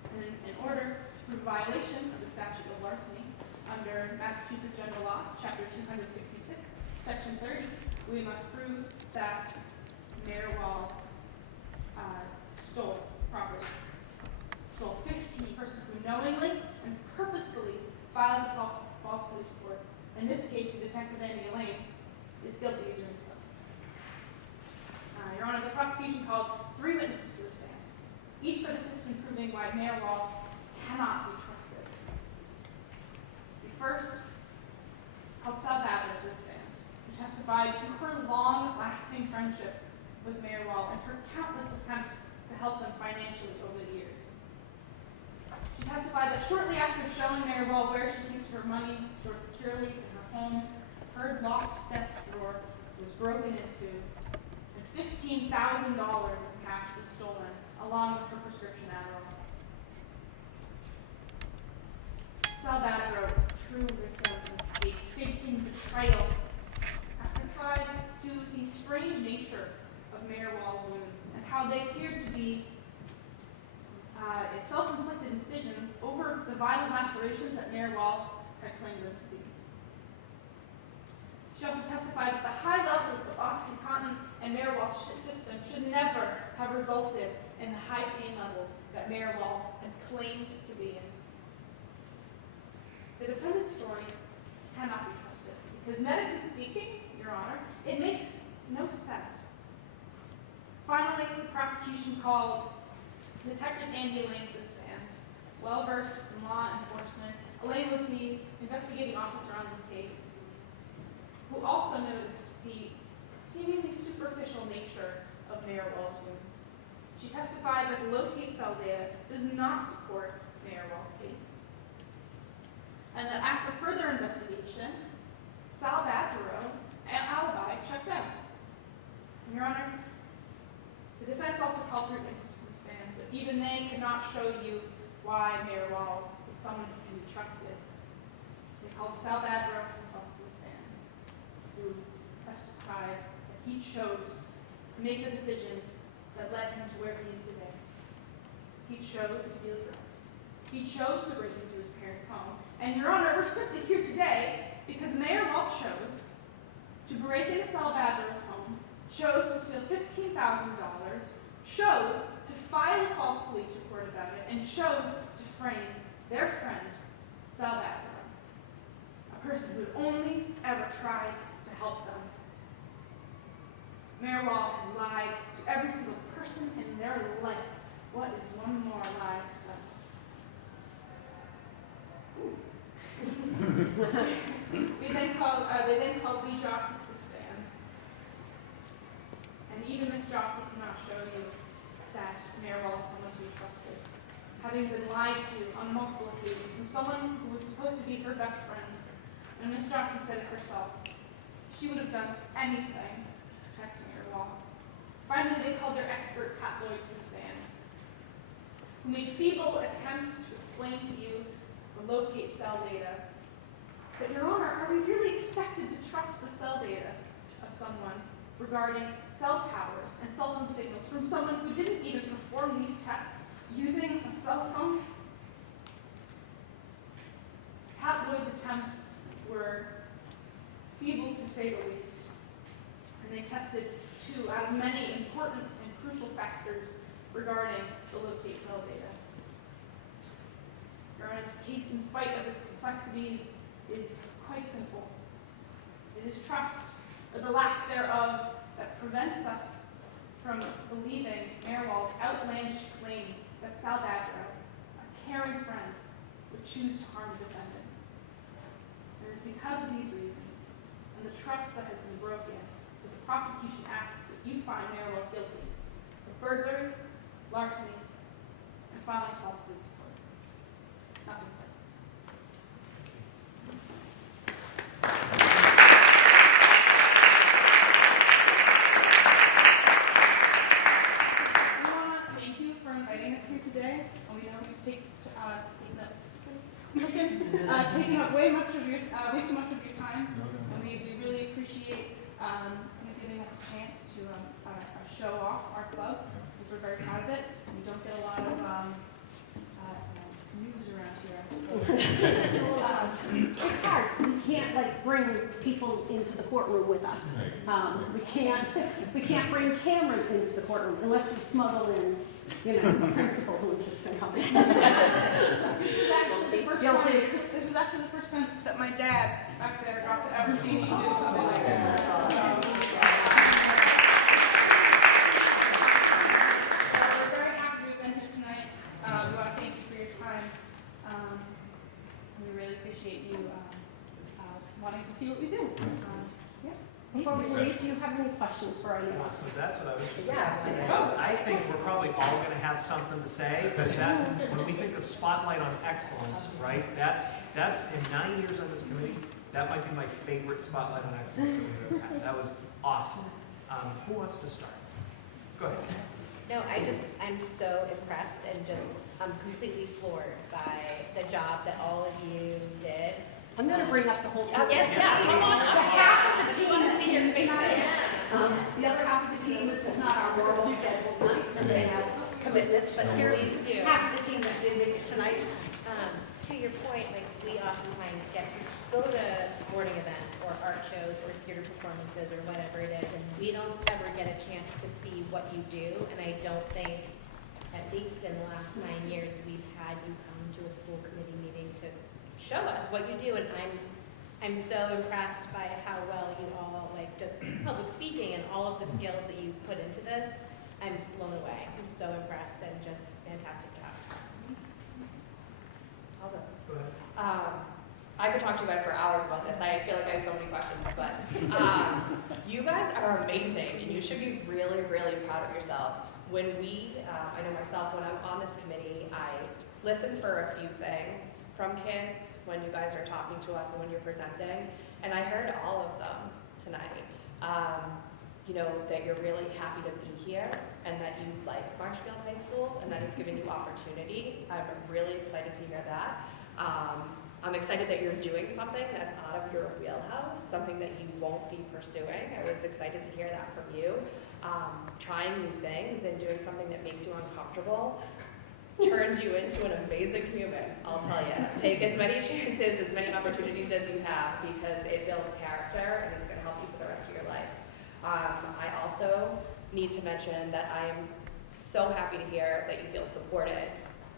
And in order to prove violation of the statute of larceny under Massachusetts General Law, Chapter 266, Section 30, we must prove that Mayor Wall stole property. Stole 15 persons who knowingly and purposefully files a false police report. In this case, Detective Andy Elaine is guilty of doing so. Your Honor, the prosecution called 3 witnesses to the stand, each that assist in proving why Mayor Wall cannot be trusted. The first called Sal Badger to the stand, who testified to her long-lasting friendship with Mayor Wall and her countless attempts to help them financially over the years. She testified that shortly after showing Mayor Wall where she keeps her money stored securely in her home, her locked desk drawer was broken into, and $15,000 of cash was stolen, along with her prescription Adderall. Sal Badrow is the true victim in this case, facing betrayal after tied to the strange nature of Mayor Wall's wounds and how they appeared to be self-inflicted incisions over the violent lacerations that Mayor Wall had claimed them to be. She also testified that the high levels of OxyContin in Mayor Wall's system should never have resulted in the high pain levels that Mayor Wall had claimed to be in. The defendant's story cannot be trusted because, medically speaking, Your Honor, it makes no sense. Finally, the prosecution called Detective Andy Elaine to the stand. Well-versed in law enforcement, Elaine was the investigating officer on this case, who also noticed the seemingly superficial nature of Mayor Wall's wounds. She testified that the locate cell data does not support Mayor Wall's case, and that after further investigation, Sal Badgerow's alibi checked out. Your Honor, the defense also called her witnesses to the stand, but even they could not show you why Mayor Wall is someone who can be trusted. They called Sal Badgerow himself to the stand, who testified that he chose to make the decisions that led him to where he is today. He chose to deal drugs. He chose to bring him to his parents' home. And Your Honor, we're simply here today because Mayor Wall chose to break into Sal Badgerow's home, chose to steal $15,000, chose to file a false police report about it, and chose to frame their friend, Sal Badgerow, a person who had only ever tried to help them. Mayor Wall has lied to every single person in their life. What is one more lie to them? They then called Lee Jossie to the stand. And even Miss Jossie cannot show you that Mayor Wall is someone to be trusted, having been lied to on multiple occasions from someone who was supposed to be her best friend. And Miss Jossie said it herself. She would have done anything to protect Mayor Wall. Finally, they called their expert, Pat Lloyd, to the stand, who made feeble attempts to explain to you the locate cell data. But Your Honor, are we really expected to trust the cell data of someone regarding cell towers and cell phone signals from someone who didn't even perform these tests using a cell phone? Pat Lloyd's attempts were feeble to say the least, and they tested 2 out of many important and crucial factors regarding the locate cell data. Your Honor, this case, in spite of its complexities, is quite simple. It is trust, or the lack thereof, that prevents us from believing Mayor Wall's outlandish claims that Sal Badgerow, a caring friend, would choose to harm the defendant. And it's because of these reasons, and the trust that has been broken, that the prosecution asks that you find Mayor Wall guilty of burglary, larceny, and filing false police report. Nothing further. We want to thank you for inviting us here today. We know you've taken up way too much of your time, and we really appreciate you giving us a chance to show off our club, because we're very proud of it. We don't get a lot of news around here, I suppose. It's hard. We can't bring people into the courtroom with us. We can't bring cameras into the courtroom unless we smuggle in, the principal who is just helping. This was actually the first time that my dad back there got to ever see me do something like that. We're very happy to have been here tonight. We want to thank you for your time. We really appreciate you wanting to see what we do. Before we leave, do you have any questions for any of us? So that's what I was just going to say. I think we're probably all going to have something to say, because when we think of spotlight on excellence, right, that's in 9 years on this committee, That might be my favorite Spotlight on Excellence that we've ever had. That was awesome. Who wants to start? Go ahead. No, I'm so impressed and I'm completely floored by the job that all of you did. I'm going to bring up the whole team. Oh, yes, yeah, come on up. Half of the team wanna is see your here tonight. faces. The other half of the team is not our normal scheduled night, so they have commitments, but here's Please do. half of the team that did make it tonight. To your point, like, we oftentimes get to go to sporting events or art shows or theater performances or whatever it is, and we don't ever get a chance to see what you do, and I don't think, at least in the last 9 years, we've had you come to a school committee meeting to show us what you do, and I'm so impressed by how well you all, like, just public speaking and all of the skills that you put into this. I'm blown away. I'm so impressed and just fantastic job. I'll go. Go ahead. I could talk to you guys for hours about this. I feel like I have so many questions, but you guys are amazing, and you should be really, really proud of yourselves. When I know myself, when I'm on this committee, I listen for a few things from kids when you guys are talking to us and when you're presenting, and I heard all of them tonight. You know, that you're really happy to be here, and that you like Marshfield High School, and that it's given you opportunity. I'm really excited to hear that. I'm excited that you're doing something that's out of your wheelhouse, something that you won't be pursuing. I was excited to hear that from you. Trying new things and doing something that makes you uncomfortable turns you into an amazing human, I'll tell you. Take as many chances, as many opportunities as you have, because it builds character and it's going to help you for the rest of your life. I also need to mention that I am so happy to hear that you feel supported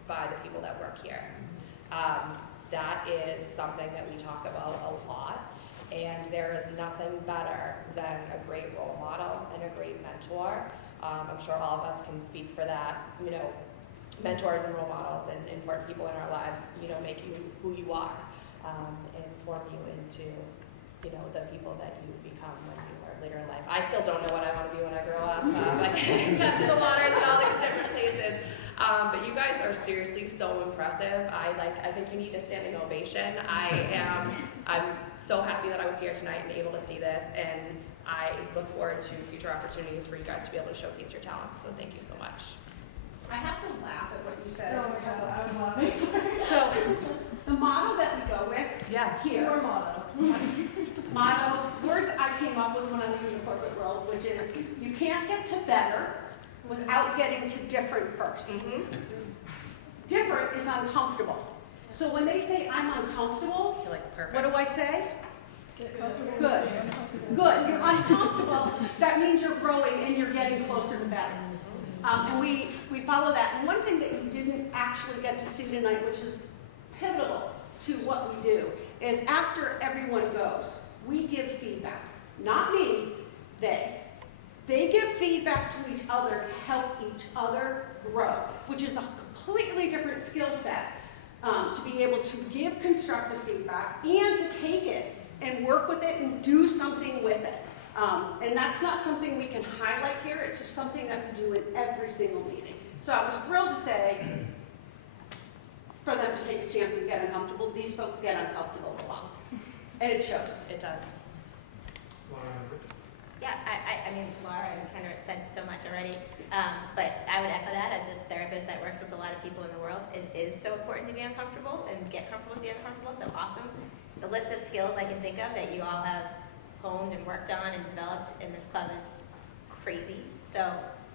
by the people that work here. That is something that we talk about a lot, and there is nothing better than a great role model and a great mentor. I'm sure all of us can speak for that. You know, mentors and role models and important people in our lives, you know, make you who you are, and form you into, you know, the people that you become when you are later in life. I still don't know what I want to be when I grow up. I tested the waters in all these different places. But you guys are seriously so impressive. I think you need a standing ovation. I'm so happy that I was here tonight and able to see this, and I look forward to future opportunities for you guys to be able to showcase your talents. So thank you so much. I have to laugh at what you said. Oh my God, I was laughing. So, the motto that we go with here. Your motto. Motto, words I came up with when I was in the corporate world, which is, you can't get to better without getting to different first. Mm-hmm. Different is uncomfortable. So when they say I'm uncomfortable, You're like perfect. what do I say? Get comfortable. Good. Good. You're uncomfortable. That means you're growing and you're getting closer to better. And we follow that. And one thing that you didn't actually get to see tonight, which is pivotal to what we do, is after everyone goes, we give feedback. Not me, they. They give feedback to each other to help each other grow, which is a completely different skill set, to be able to give constructive feedback and to take it and work with it and do something with it. And that's not something we can highlight here, it's just something that we do in every single meeting. So I was thrilled to say, for them to take a chance and get uncomfortable, these folks get uncomfortable a lot. And it shows. It does. Yeah, I mean, Laura kind of said so much already, but I would echo that as a therapist that works with a lot of people in the world. It is so important to be uncomfortable and get comfortable with being uncomfortable, so awesome. The list of skills I can think of that you all have honed and worked on and developed in this club is crazy. So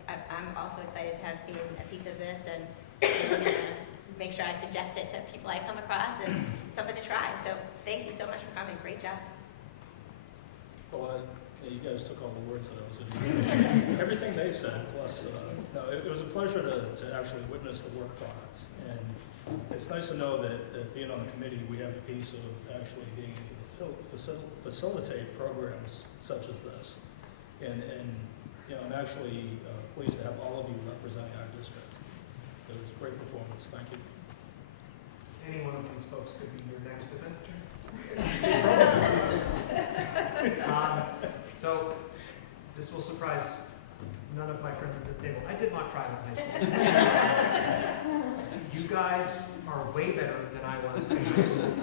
I'm also excited to have seen a piece of this, and I'm going to make sure I suggest it to people I come across and something to try. So thank you so much for coming. Great job. Well, you guys took all the words that I was going to use. Everything they said, plus, no, it was a pleasure to actually witness the work product. And it's nice to know that being on the committee, we have a piece of actually being able to facilitate programs such as this. And you know, I'm actually pleased to have all of you representing our district. It was a great performance. Thank you. Any one of these folks could be your next defense attorney. So, this will surprise none of my friends at this table. I did mock trial in high school. You guys are way better than I was in high school.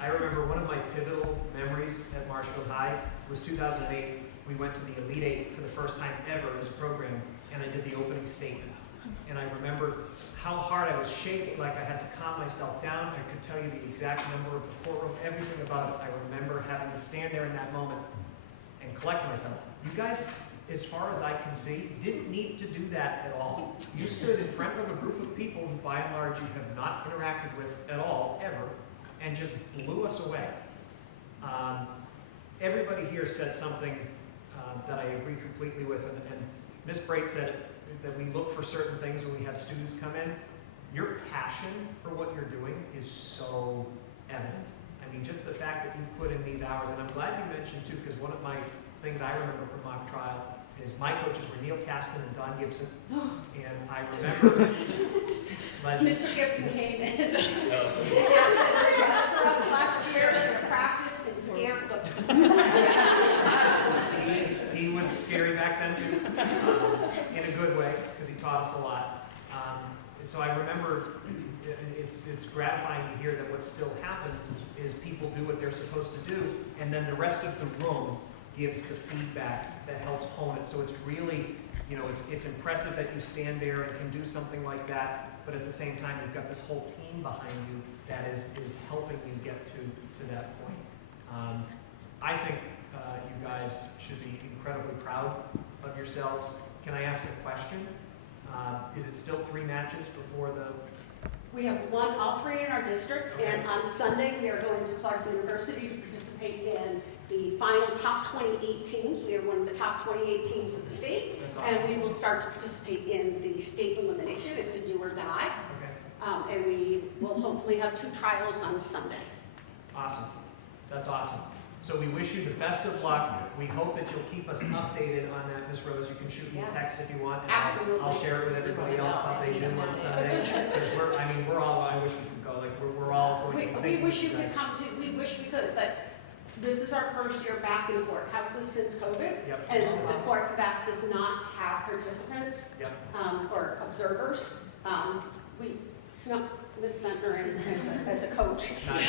I remember one of my pivotal memories at Marshfield High was 2008. We went to the Elite Eight for the first time ever as a program, and I did the opening statement. And I remember how hard I was shaking, like I had to calm myself down. I could tell you the exact number of the courtroom, everything about it. I remember having to stand there in that moment and collect myself. You guys, as far as I can see, didn't need to do that at all. You stood in front of a group of people who, by and large, you have not interacted with at all, ever, and just blew us away. Everybody here said something that I agree completely with, and Ms. Brate said that we look for certain things when we have students come in. Your passion for what you're doing is so evident. I mean, just the fact that you put in these hours, and I'm glad you mentioned too, because one of my things I remember from mock trial is my coaches were Neil Caston and Don Gibson, and I remember legends. Mr. Gibson came in and acted as a judge for us last year, practiced and scared them. He was scary back then too, in a good way, because he taught us a lot. So I remember it's gratifying to hear that what still happens is people do what they're supposed to do, and then the rest of the room gives the feedback that helps hone it. So it's really, it's impressive that you stand there and can do something like that, but at the same time, you've got this whole team behind you that is helping you get to that point. I think you guys should be incredibly proud of yourselves. Can I ask a question? Is it still 3 matches before the... We have all 3 in our district, and on Sunday we are going to Clark University to participate in the final top 28 teams. We are one of the top 28 teams of the state. That's awesome. And we will start to participate in the state elimination. It's a do or die. Okay. And we will hopefully have 2 trials on Sunday. Awesome. That's awesome. So we wish you the best of luck. We hope that you'll keep us updated on that, Ms. Rose. You can shoot me a text if you want. And Absolutely. I'll share it with everybody else how they do on Sunday. Because we're all, I wish we could go. Like, we're all going to be We thinking wish you of could guys. come too. We wish we could, but this is our first year back in courthouses since COVID. Yep. And the courts have asked us not to have participants Yep. or observers. We snuck Ms. Sentner in as a coach. Nice.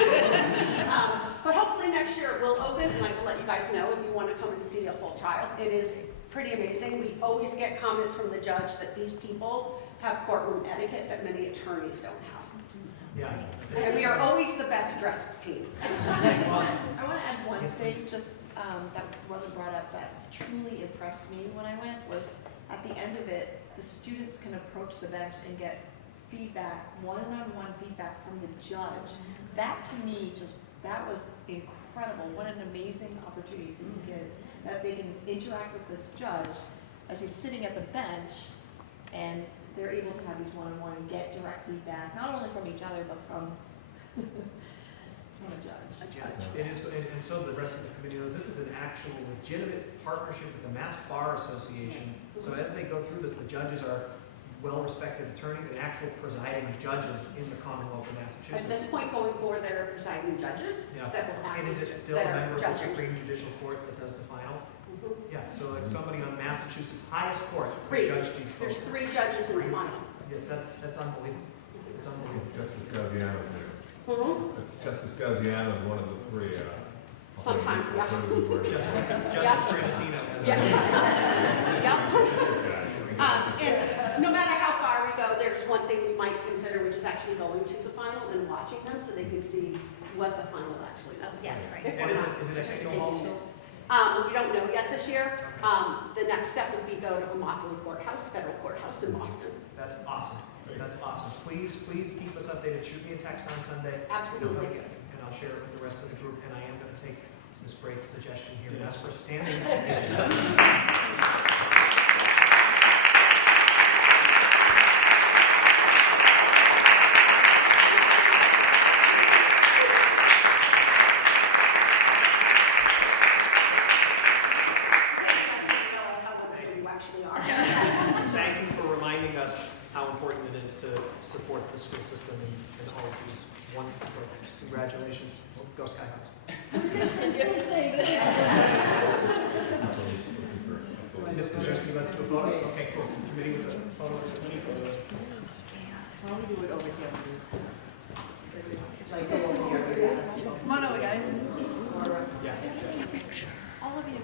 But hopefully next year it will open, and I will let you guys know if you want to come and see a full trial. It is pretty amazing. We always get comments from the judge that these people have courtroom etiquette that many attorneys don't have. Yeah. And we are always the best dressed team. I want to add one Yes, thing, please. just that wasn't brought up, that truly impressed me when I went, was at the end of it, the students can approach the bench and get feedback, one-on-one feedback from the judge. That to me, that was incredible. What an amazing opportunity for these kids, that they can interact with this judge as he's sitting at the bench, and they're able to have these one-on-one and get direct feedback, not only from each other, but from a judge. It is, and so the rest of the committee knows, this is an actual legitimate partnership with the Mass Bar Association. So as they go through this, the judges are well-respected attorneys and actual presiding judges in the Commonwealth of At Massachusetts. this point going forward, there are presiding judges Yeah. that will act And is as it still a that are member of the judging. Supreme Judicial Court that does the final? Mhm. Yeah, so like somebody on Massachusetts' highest court to 3. judge these There's folks. 3 judges in the final. Yes, that's unbelievable. It's unbelievable. Justice Gaziano's there. Mhm. Justice Gaziano is one of the 3. Sometimes, yeah. Justice Brandantino has. And no matter how far we go, there's one thing we might consider, which is actually going to the final and watching them so they can see what the final actually looks Yeah, like. right. If And we're is not it at just Casino Hall making still? it. We don't know yet this year. The next step would be go to Immokalee Courthouse, federal courthouse in Boston. That's awesome. That's awesome. Please keep us updated. Shoot me a text on Sunday. Absolutely. And I'll share it with the rest of the group. And I am going to take Ms. Brake's suggestion here and ask for a standing ovation. Thank you for reminding us how important it is to support the school system and all of these wonderful programs. Congratulations. Go Skyhawks. Ms. Pazurski, let's do a photo. Okay, cool. Committee with the photo. Committee photo. Why don't we do it over here? Like, go over here. Come on over, guys. Yeah. All of you.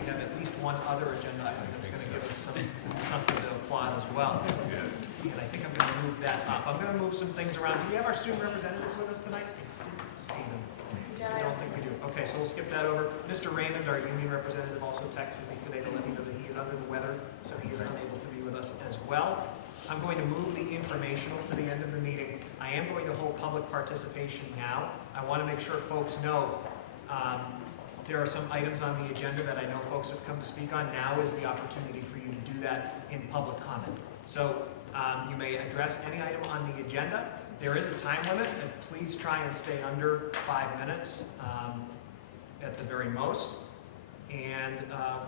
We have at least one other agenda item that's going to give us something to applaud as well. Yes. And I think I'm going to move that up. I'm going to move some things around. Do we have our student representatives with us tonight? I didn't see them. I don't think we do. Okay, so we'll skip that over. Mr. Raymond, our union representative, also texted me today to let me know that he is under the weather, so he is unable to be with us as well. I'm going to move the informational to the end of the meeting. I am going to hold public participation now. I want to make sure folks know there are some items on the agenda that I know folks have come to speak on. Now is the opportunity for you to do that in public comment. So you may address any item on the agenda. There is a time limit, and please try and stay under 5 minutes at the very most. And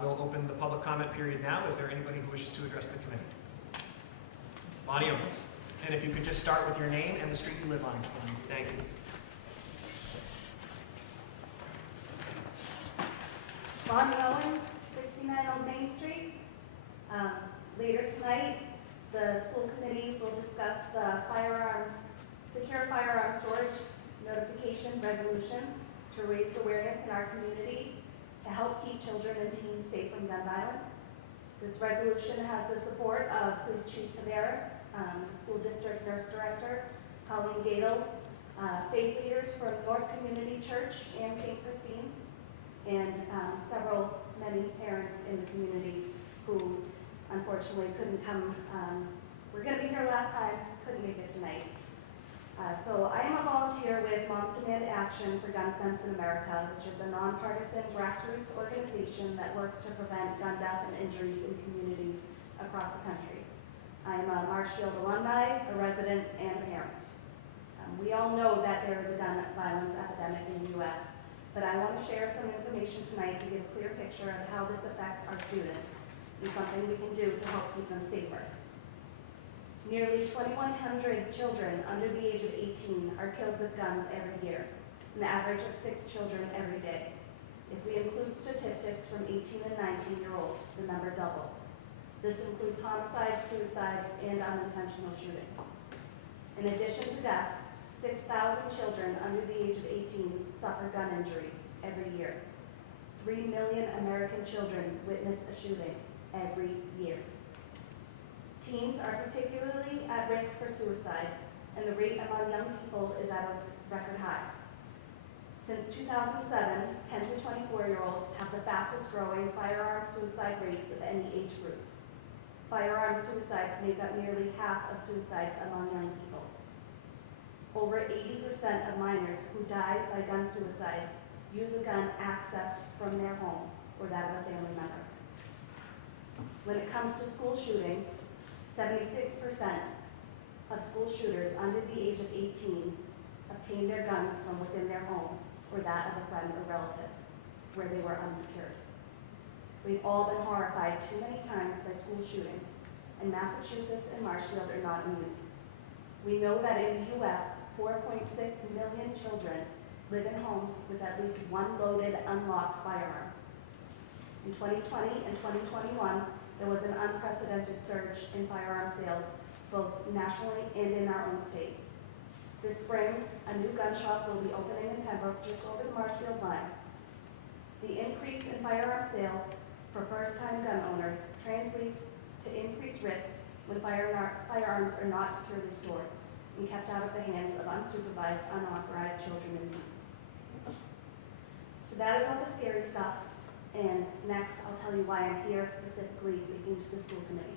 we'll open the public comment period now. Is there anybody who wishes to address the committee? Bonnie Owens. And if you could just start with your name and the street you live on. Thank you. Bonnie Owens, 69 Old Main Street. Later tonight, the school committee will discuss the secure firearm storage notification resolution to raise awareness in our community to help keep children and teens safe from gun violence. This resolution has the support of Police Chief Tavares, the school district nurse director, Colleen Gatels, faith leaders from North Community Church and St. Christine's, and many parents in the community who unfortunately couldn't come. We're going to be here last time, couldn't make it tonight. So I am a volunteer with Moms Demand Action for Gun Sense in America, which is a nonpartisan grassroots organization that works to prevent gun death and injuries in communities across the country. I'm a Marshfield alumni, a resident, and a parent. We all know that there is a gun violence epidemic in the U.S., but I want to share some information tonight to get a clear picture of how this affects our students and something we can do to help keep them safer. Nearly 2,100 children under the age of 18 are killed with guns every year, an average of 6 children every day. If we include statistics from 18 and 19-year-olds, the number doubles. This includes homicides, suicides, and unintentional shootings. In addition to deaths, 6,000 children under the age of 18 suffer gun injuries every year. 3 million American children witness a shooting every year. Teens are particularly at risk for suicide, and the rate among young people is at a record high. Since 2007, 10 to 24-year-olds have the fastest growing firearm suicide rates of any age group. Firearm suicides make up nearly half of suicides among young people. Over 80% of minors who die by gun suicide use a gun accessed from their home or that of a family member. When it comes to school shootings, 76% of school shooters under the age of 18 obtained their guns from within their home or that of a friend or relative, where they were unsecured. We've all been horrified too many times by school shootings, and Massachusetts and Marshfield are not immune. We know that in the U.S., 4.6 million children live in homes with at least one loaded, unlocked firearm. In 2020 and 2021, there was an unprecedented surge in firearm sales, both nationally and in our own state. This spring, a new gun shop will be opening in Pembroke, just over the Marshfield line. The increase in firearm sales for first-time gun owners translates to increased risks when firearms are not securely stored and kept out of the hands of unsupervised, unauthorized children and teens. So that is all the scary stuff. And next, I'll tell you why I'm here specifically speaking to the school committee.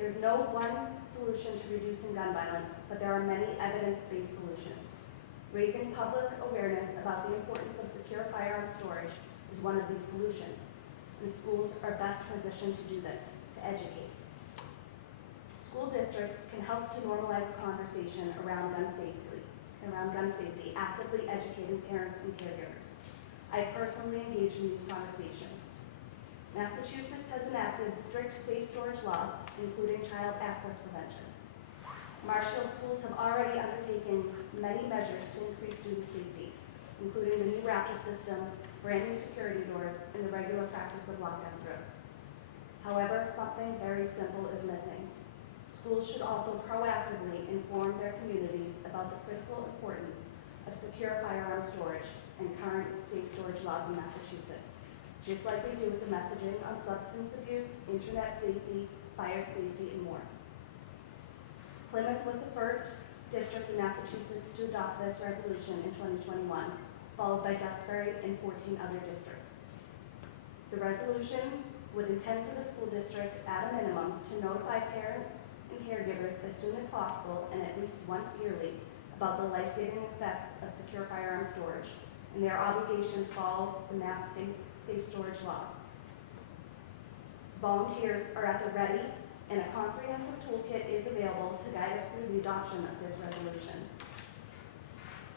There's no one solution to reducing gun violence, but there are many evidence-based solutions. Raising public awareness about the importance of secure firearm storage is one of these solutions, and schools are best positioned to do this, to educate. School districts can help to normalize conversation around gun safety, actively educating parents and caregivers. I personally engaged in these conversations. Massachusetts has enacted strict safe storage laws, including child access prevention. Marshfield schools have already undertaken many measures to increase student safety, including the new Raptor system, brand new security doors, and the regular practice of lockdown drills. However, something very simple is missing: Schools should also proactively inform their communities about the critical importance of secure firearm storage and current safe storage laws in Massachusetts, just like we do with the messaging on substance abuse, internet safety, fire safety, and more. Plymouth was the first district in Massachusetts to adopt this resolution in 2021, followed by Duxbury and 14 other districts. The resolution would intend for the school district, at a minimum, to notify parents and caregivers as soon as possible and at least once yearly about the life-saving effects of secure firearm storage and their obligation to follow the Mass safe storage laws. Volunteers are at the ready, and a comprehensive toolkit is available to guide us through the adoption of this resolution.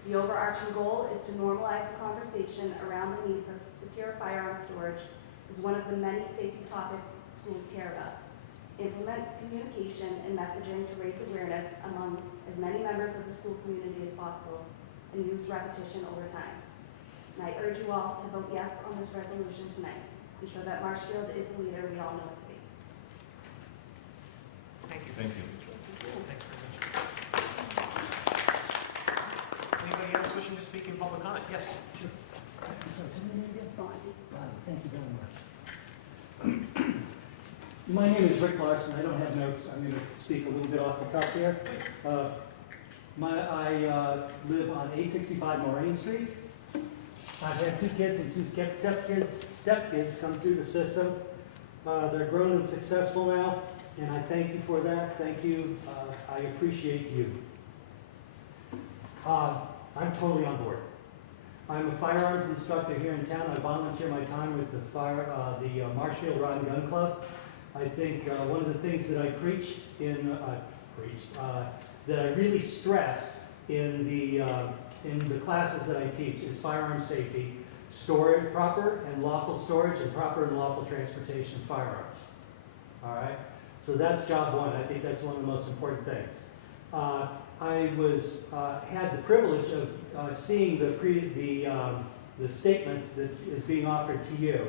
The overarching goal is to normalize the conversation around the need for secure firearm storage as one of the many safety topics schools care about. Implement communication and messaging to raise awareness among as many members of the school community as possible, and use repetition over time. And I urge you all to vote yes on this resolution tonight. Ensure that Marshfield is the leader we all know it to be. Thank you. Thank you. Thanks very much. Anybody else wishing to speak in public comment? Yes. Thank you very much. My name is Rick Larson. I don't have notes. I'm going to speak a little bit off the cuff here. I live on 865 Moraine Street. I've had 2 kids and 2 stepkids come through the system. They're grown and successful now, and I thank you for that. Thank you. I appreciate you. I'm totally on board. I'm a firearms instructor here in town. I volunteer my time with the Marshfield Rod and Gun Club. I think one of the things that I preach that I really stress in the classes that I teach is firearm safety, storage, proper and lawful storage, and proper and lawful transportation of firearms. All right, so that's job one. I think that's one of the most important things. I had the privilege of seeing the statement that is being offered to you.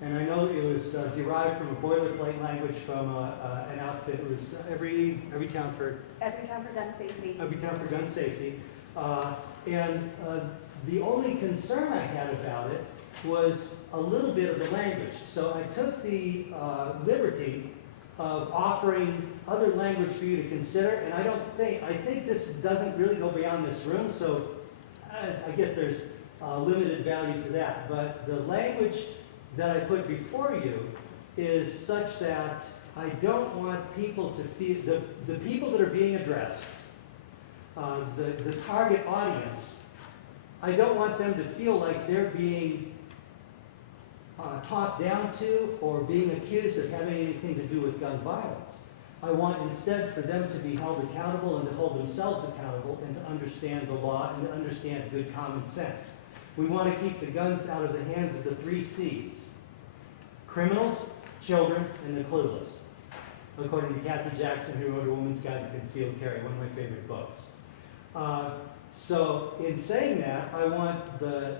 And I know it was derived from a boilerplate language from an outfit. It was every town for gun safety. Every town for gun safety. The only concern I had about it was a little bit of the language. So I took the liberty of offering other language for you to consider. And I think this doesn't really go beyond this room. So I guess there's limited value to that. But the language that I put before you is such that I don't want people to feel, the people that are being addressed, the target audience, I don't want them to feel like they're being talked down to or being accused of having anything to do with gun violence. I want instead for them to be held accountable and to hold themselves accountable and to understand the law and to understand good common sense. We want to keep the guns out of the hands of the 3 C's. Criminals, children, and the clueless. According to Kathy Jackson, who wrote A Woman's Guide to Concealed Carry, one of my favorite books. So in saying that, I want the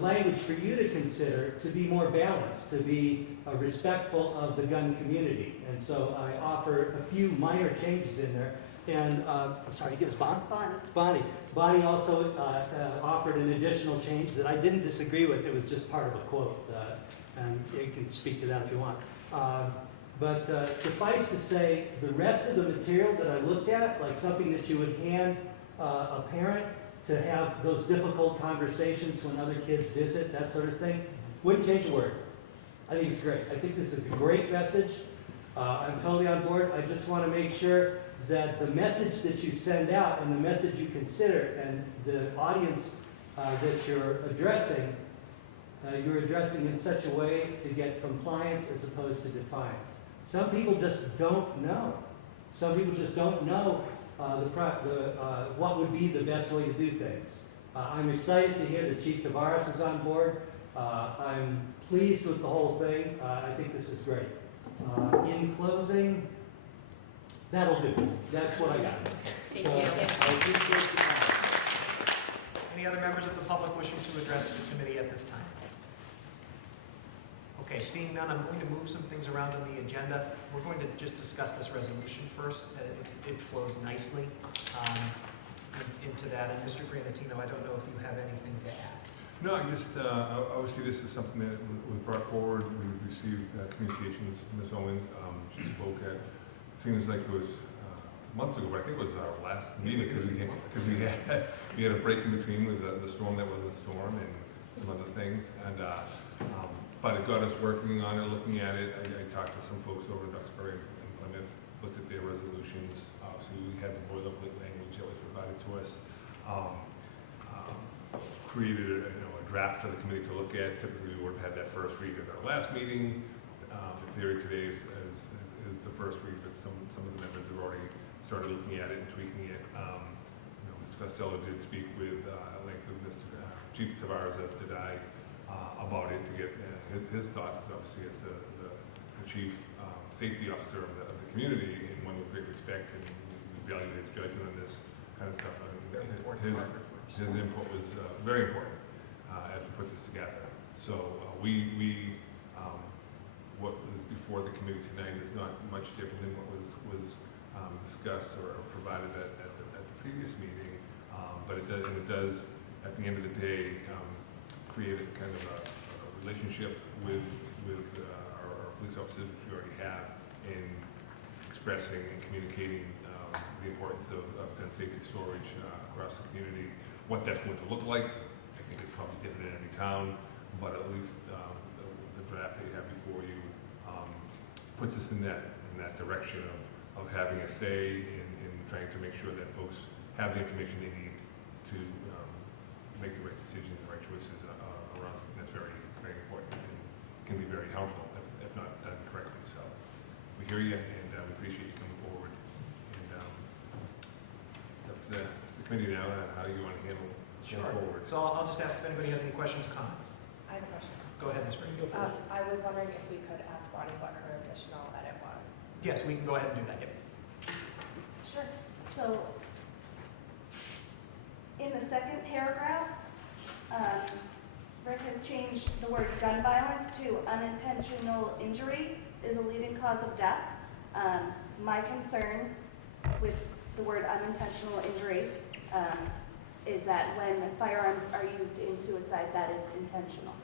language for you to consider to be more balanced, to be respectful of the gun community. And so I offer a few minor changes in there. And, I'm sorry, give us Bonnie. Bonnie also offered an additional change that I didn't disagree with. It was just part of a quote. And you can speak to that if you want. But suffice to say, the rest of the material that I looked at, like something that you would hand a parent to have those difficult conversations when other kids visit, that sort of thing, wouldn't change a word. I think it's great. I think this is a great message. I'm totally on board. I just want to make sure that the message that you send out and the message you consider and the audience that you're addressing in such a way to get compliance as opposed to defiance. Some people just don't know. Some people just don't know what would be the best way to do things. I'm excited to hear that Chief Tavares is on board. I'm pleased with the whole thing. I think this is great. In closing, that'll do. That's what I got. Thank you. I appreciate your time. Any other members of the public wishing to address the committee at this time? Okay, seeing none, I'm going to move some things around on the agenda. We're going to just discuss this resolution first. It flows nicely into that. And Mr. Granatino, I don't know if you have anything to add. No, I just, obviously this is something that was brought forward. We received communications from Ms. Owens. She spoke at, it seems like it was months ago, but I think it was our last meeting because we had a break in between with the storm that was a storm and some other things. And, but it got us working on it, looking at it. I talked to some folks over in Duxbury and Plymouth, looked at their resolutions. Obviously, we had the boilerplate language that was provided to us. Created a draft for the committee to look at. Typically, we would have had that first read at our last meeting. In theory, today is the first read, but some of the members have already started looking at it and tweaking it. Mr. Costello did speak with at length with Mr. Chief Tavares, as did I, about it to get his thoughts. Obviously, as the chief safety officer of the community, and one with great respect, and we value his judgment on this kind of stuff. I mean, his input was very important as we put this together. So what was before the committee tonight is not much different than what was discussed or provided at the previous meeting. But it does, at the end of the day, create a kind of a relationship with our police officers, which we already have, in expressing and communicating the importance of gun safety storage across the community. What that's going to look like, I think it's probably different in every town, but at least the draft that you have before you puts us in that direction of having a say in trying to make sure that folks have the information they need to make the right decisions, the right choices around something that's very, very important and can be very helpful if not done correctly. So we hear you, and we appreciate you coming forward. And it's up to the committee now how you want to handle forward. So I'll just ask if anybody has any questions or comments. I have a question. Go ahead, Ms. Brady. I was wondering if we could ask Bonnie what her additional edit was. Yes, we can go ahead and do that. Yep. Sure. So, in the second paragraph, Rick has changed the word gun violence to unintentional injury is a leading cause of death. My concern with the word unintentional injury is that when firearms are used in suicide, that is intentional.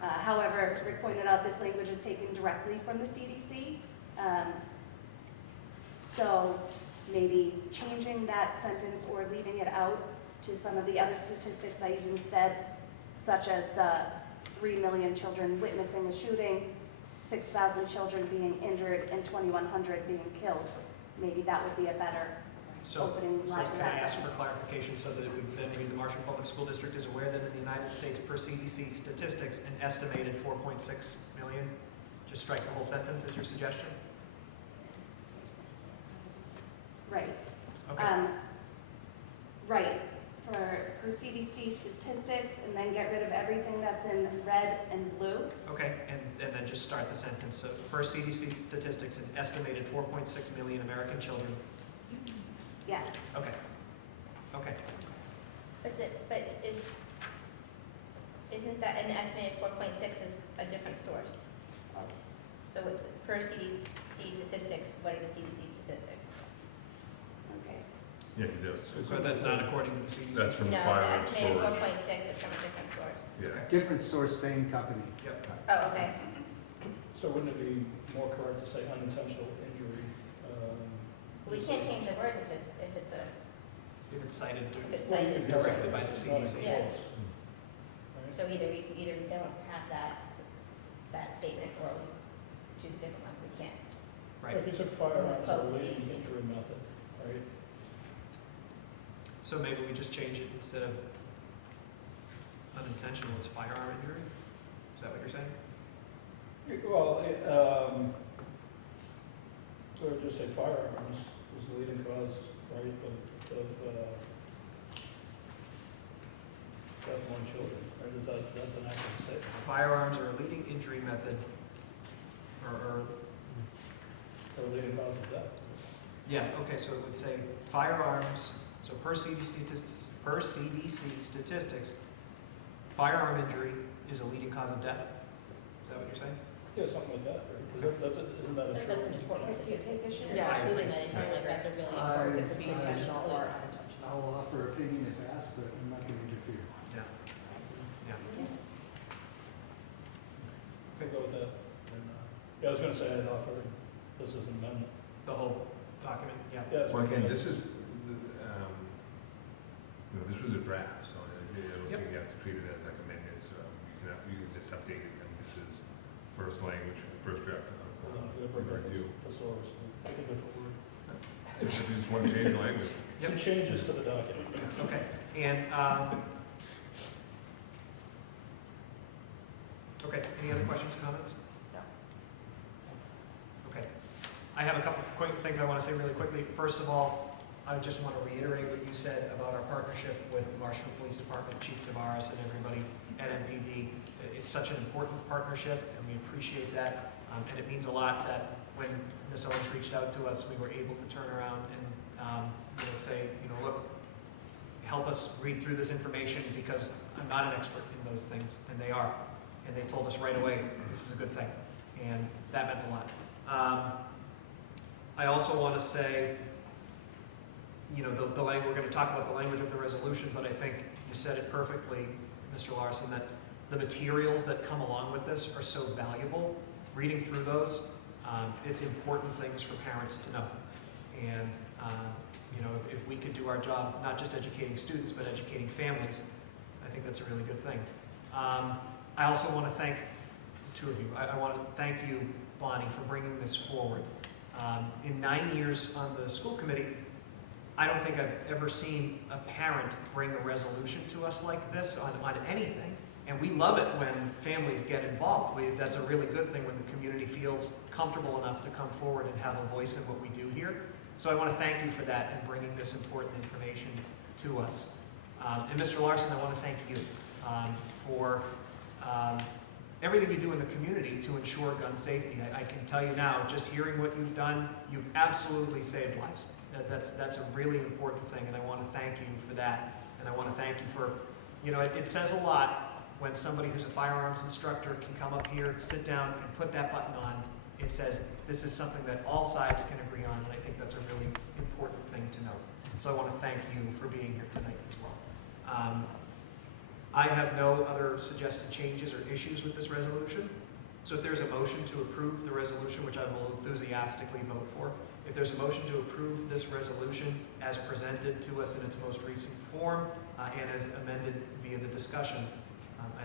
However, Rick pointed out this language is taken directly from the CDC. So maybe changing that sentence or leaving it out to some of the other statistics I use instead, such as the 3 million children witnessing a shooting, 6,000 children being injured, and 2,100 being killed. Maybe that would be a better opening line to can that I ask for sentence. clarification so that it would then read the Marshfield Public School District is aware that in the United States, per CDC statistics, an estimated 4.6 million. Just strike the whole sentence as your suggestion? Right. Okay. Right, for CDC statistics, and then get rid of everything that's in red and blue. Okay, and then just start the sentence. So, per CDC statistics, an estimated 4.6 million American children. Yes. Okay. Okay. But isn't that an estimated 4.6 is a different source? So per CDC statistics, what are the CDC statistics? Okay. Yeah, because So that's not according to the CDC? that's from the No, the firearms estimated storage. 4.6 is from a different source. Yeah. Different source, same company. Yep. Oh, okay. So wouldn't it be more correct to say unintentional injury? We can't change the words if it's If it's cited if it's cited. directly by the CDC. Yeah. Right? So either we don't have that statement or we choose a different one. We can't. Right. If you took firearms as a Spoke leading CDC. injury method, right? So maybe we just change it instead of unintentional, it's firearm injury? Is that what you're saying? Well, or just say firearms is the leading cause, right, of death among children, right? That's an accurate statement. Firearms are a leading injury method, or Or leading cause of death. yeah, okay, so it would say firearms, so per CDC statistics, firearm injury is a leading cause of death? Is that what you're saying? Yeah, something like that, right? Isn't that a That's true? an important statistic. Sure. Yeah, I including agree. that, like, that's a really important, it could be intentional or unintentional. I will offer opinion if asked, but I'm not going to interfere. Yeah. Yeah. Can go with that. And, yeah, I was gonna say I'd offer this as an amendment. The whole document, yeah. Yeah, it's Well, again, okay. this is, this was a draft, so I don't Yep. think you have to treat it as like amended, so you can just update it, and this is first language, first draft Hold on, I'm gonna bring back review. thesaurus, pick a different word. If you just want to change the language. Some changes to the document. Okay, and, okay, any other questions, comments? No. Okay. I have a couple quick things I want to say really quickly. First of all, I just want to reiterate what you said about our partnership with the Marshfield Police Department, Chief Tavares, and everybody at MPD. It's such an important partnership, and we appreciate that. And it means a lot that when Ms. Owens reached out to us, we were able to turn around and say, look, help us read through this information because I'm not an expert in those things, and they are. And they told us right away, this is a good thing. And that meant a lot. I also want to say, the language, we're going to talk about the language of the resolution, but I think you said it perfectly, Mr. Larson, that the materials that come along with this are so valuable. Reading through those, it's important things for parents to know. And, if we could do our job, not just educating students, but educating families, I think that's a really good thing. I also want to thank the two of you. I want to thank you, Bonnie, for bringing this forward. In 9 years on the school committee, I don't think I've ever seen a parent bring a resolution to us like this on anything. And we love it when families get involved. That's a really good thing when the community feels comfortable enough to come forward and have a voice in what we do here. So I want to thank you for that and bringing this important information to us. And Mr. Larson, I want to thank you for everything you do in the community to ensure gun safety. I can tell you now, just hearing what you've done, you've absolutely saved lives. That's a really important thing, and I want to thank you for that. And I want to thank you for, it says a lot when somebody who's a firearms instructor can come up here, sit down, and put that button on. It says this is something that all sides can agree on, and I think that's a really important thing to note. So I want to thank you for being here tonight as well. I have no other suggested changes or issues with this resolution. So if there's a motion to approve the resolution, which I will enthusiastically vote for, if there's a motion to approve this resolution as presented to us in its most recent form and as amended via the discussion, I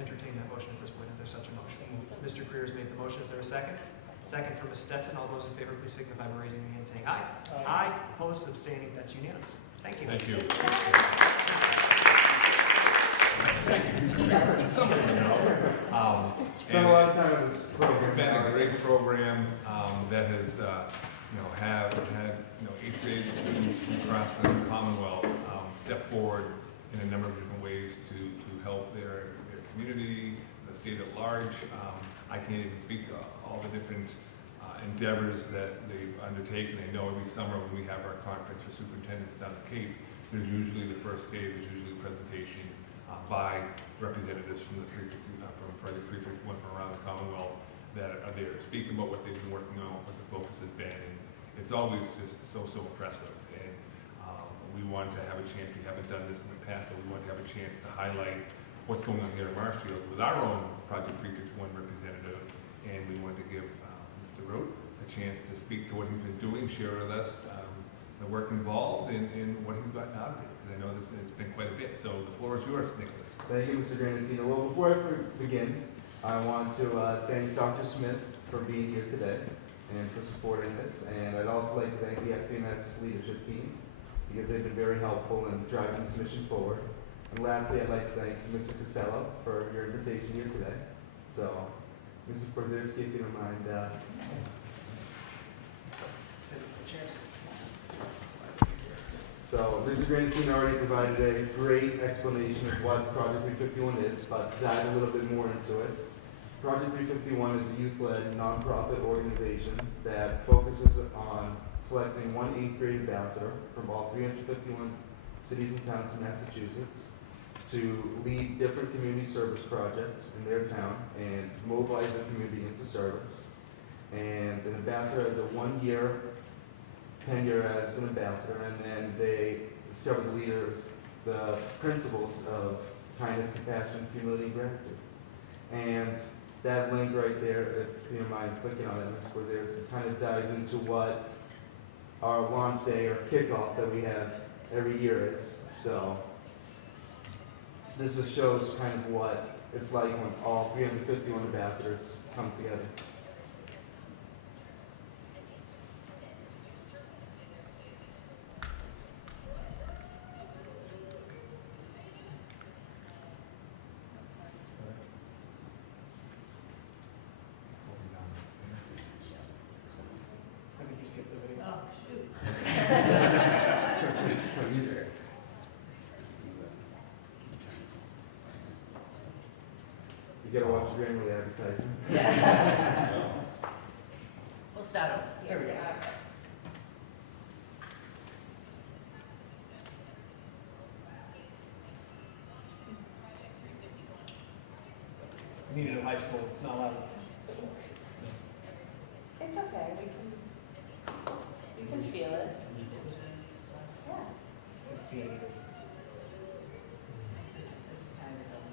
entertain that motion at this point. Is there such a motion? Mr. Greer has made the motion. Is there a second? Second from Ms. Stetson. All those in favor, please signify by raising your hand saying aye. Aye. Opposed, abstaining. That's unanimous. Thank you. Thank you. Spent a lot of time on this program. It's been a great program that has, had 8th grade students from across the Commonwealth step forward in a number of different ways to help their community, the state at large. I can't even speak to all the different endeavors that they've undertaken. I know every summer when we have our conference for superintendents down the Cape, there's usually the first day, there's usually a presentation by representatives from the 350, from Project 351 from around the Commonwealth that are there to speak about what they've been working on, what the focus has been, and it's always just so impressive. And we wanted to have a chance, we haven't done this in the past, but we wanted to have a chance to highlight what's going on here in Marshfield with our own Project 351 representative, and we wanted to give Mr. Rote a chance to speak to what he's been doing, share with us the work involved and what he's gotten out of it. I know this has been quite a bit, so the floor is yours, Nicholas. Thank you, Mr. Granatino. Well, before I begin, I want to thank Dr. Smith for being here today and for supporting this. And I'd also like to thank the FPMS leadership team because they've been very helpful in driving this mission forward. And lastly, I'd like to thank Mr. Casello for your invitation here today. So, Mrs. Brzezinski, if you don't mind. So, Mrs. Granatino already provided a great explanation of what Project 351 is, but to dive a little bit more into it. Project 351 is a youth-led, nonprofit organization that focuses on selecting one 8th grade ambassador from all 351 cities and towns in Massachusetts to lead different community service projects in their town and mobilize the community into service. And an ambassador has a 1-year tenure as an ambassador, and then they discover the leaders, the principles of kindness, compassion, humility, and gratitude. And that link right there, if you don't mind clicking on it, Ms. Corderas, it kind of dives into what our launch day or kickoff that we have every year is. So this just shows kind of what it's like when all 351 ambassadors come together. I think you skipped the video. Oh, shoot. You gotta watch the Grammarly advertisement. We'll start over. Here we go. Needed at high school, it's not allowed. It's okay, we can feel it. Yeah. Let's see any of this. This is how it goes.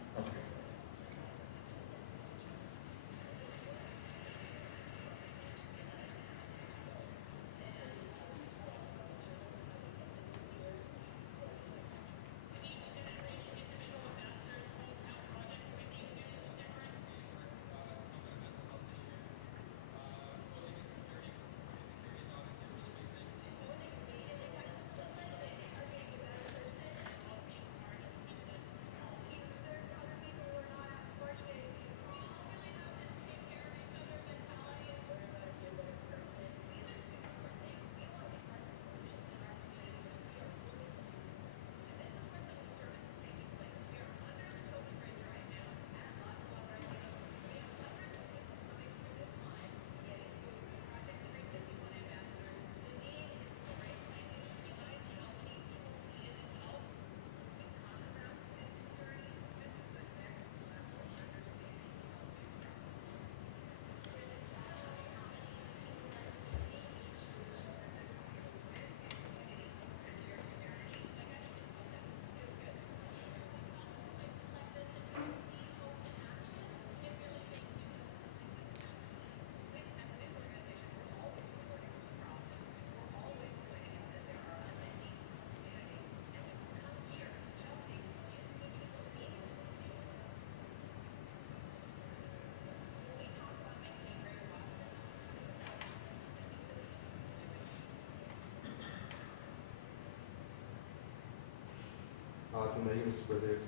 Awesome, thank you, Mr. Corderas.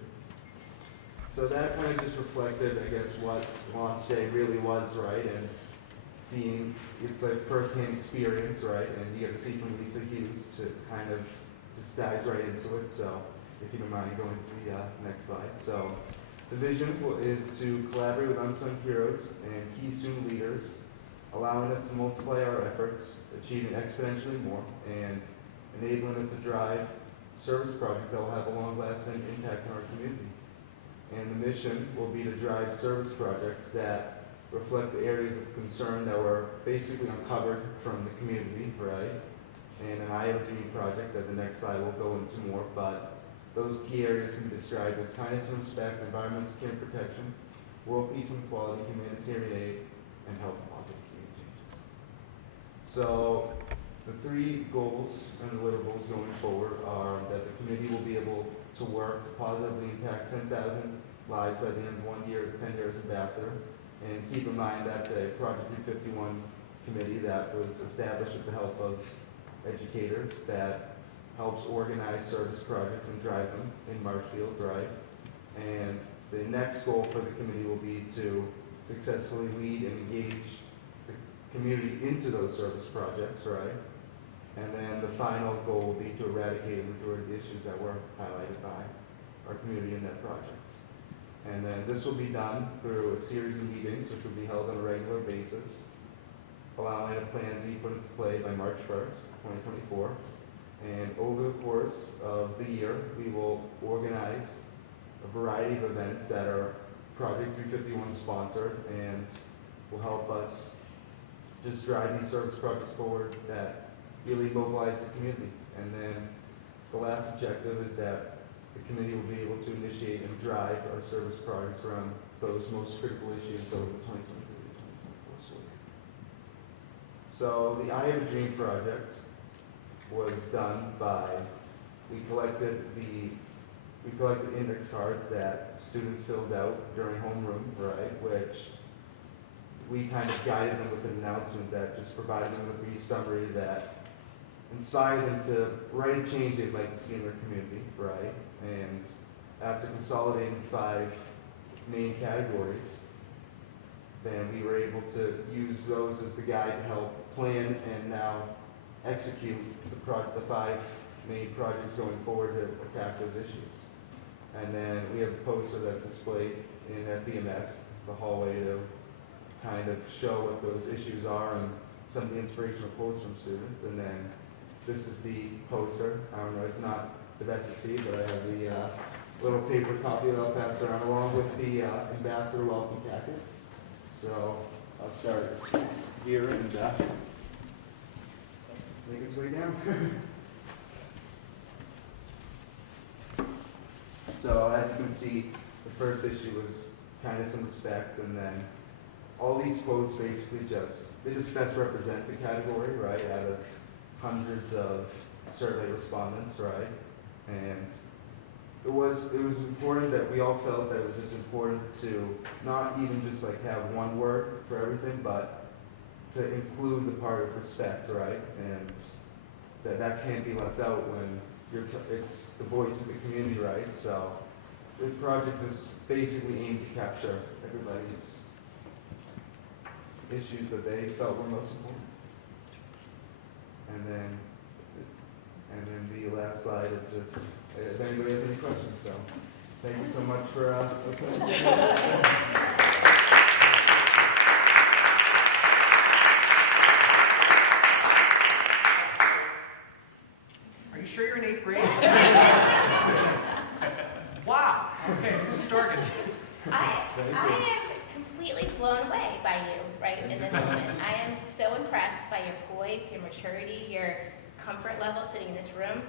So that kind of just reflected, I guess, what launch day really was, right? And seeing, it's a first-hand experience, right? And you get to see from Lisa Hughes to kind of just dives right into it. So if you don't mind going to the next slide. So the vision is to collaborate with unsung heroes and key student leaders, allowing us to multiply our efforts, achieving exponentially more, and enabling us to drive service projects that will have a long-lasting impact on our community. And the mission will be to drive service projects that reflect the areas of concern that were basically uncovered from the community, right? And an IoT project that the next slide will go into more, but those key areas can be described as kindness and respect, environmental care and protection, world peace and equality, humanitarian aid, and health and positive community changes. So the 3 goals and deliverables going forward are that the committee will be able to work to positively impact 10,000 lives by the end of 1 year, 10 years ambassador. And keep in mind that's a Project 351 committee that was established with the help of educators that helps organize service projects and drive them in Marshfield, right? And the next goal for the committee will be to successfully lead and engage the community into those service projects, right? And then the final goal will be to eradicate a majority of the issues that were highlighted by our community in that project. And then this will be done through a series of meetings which will be held on a regular basis, allowing a plan to be put into play by March 1st, 2024. And over the course of the year, we will organize a variety of events that are Project 351 sponsored and will help us just drive these service projects forward that really mobilize the community. And then the last objective is that the committee will be able to initiate and drive our service projects around those most critical issues over the 2023-2024 school year. So the I Have a Dream project was done by, we collected index cards that students filled out during homeroom, right, which we kind of guided them with an announcement that just provided them with a brief summary that inspired them to write a change they'd like to see in their community, right? And after consolidating 5 main categories, then we were able to use those as the guide to help plan and now execute the 5 main projects going forward to attack those issues. And then we have a poster that's displayed in FBMS, the hallway, to kind of show what those issues are and some of the inspirational quotes from students. And then this is the poster. I don't know, it's not the best to see, but I have the little paper copy that I'll pass around along with the ambassador welcome packet. So I'll start here and make its way down. So as you can see, the first issue was kind of some respect, and then all these quotes basically they just best represent the category, right, out of hundreds of survey respondents, right? And it was important that we all felt that it was just important to not even just like have one word for everything, but to include the part of respect, right? And that can't be left out when it's the voice of the community, right? So the project is basically aimed to capture everybody's issues that they felt were most important. And then the last slide is just if anybody has any questions. So thank you so much for listening. Are you sure you're in 8th grade? Wow. Okay, started. I am completely blown away by you, right, in this moment. I am so impressed by your poise, your maturity, your comfort level sitting in this room.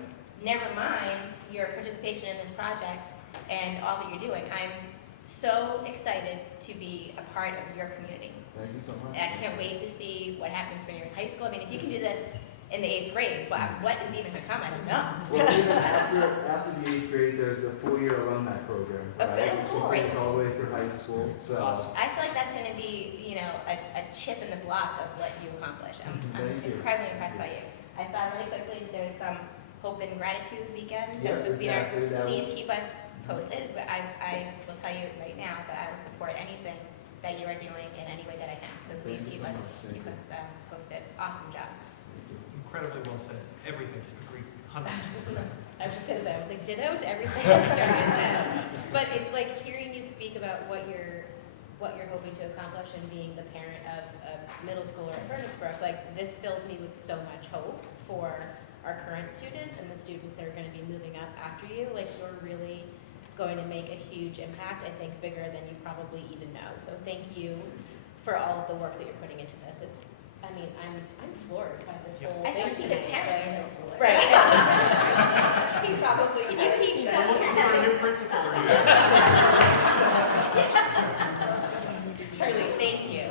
Never mind your participation in this project and all that you're doing. I'm so excited to be a part of your community. Thank you so much. I can't wait to see what happens when you're in high school. I mean, if you can do this in the 8th grade, what is even to come? I don't know. Well, even after the 8th grade, there's a 4-year alumni program, right? Which will take all the way through high school. So That's awesome. I feel like that's going to be, a chip in the block of what you accomplish. I'm incredibly impressed by you. I saw really quickly there's some Hope and Gratitude Weekend that's supposed to be there. Please keep us posted. But I will tell you right now that I will support anything that you are doing in any way that I can. So please keep us posted. Awesome job. Incredibly well said. Everything. Agreed. 100%. I was just going to say, I was like, ditto to everything that Starkey said. But hearing you speak about what you're hoping to accomplish and being the parent of a middle schooler at Furnace-Brook, this fills me with so much hope for our current students and the students that are going to be moving up after you. You're really going to make a huge impact, I think, bigger than you probably even know. So thank you for all of the work that you're putting into this. I'm floored by this whole thing. I think he's a parent of middle schooler. Right. He probably, you teach them. We're looking for a new principal. Truly, thank you.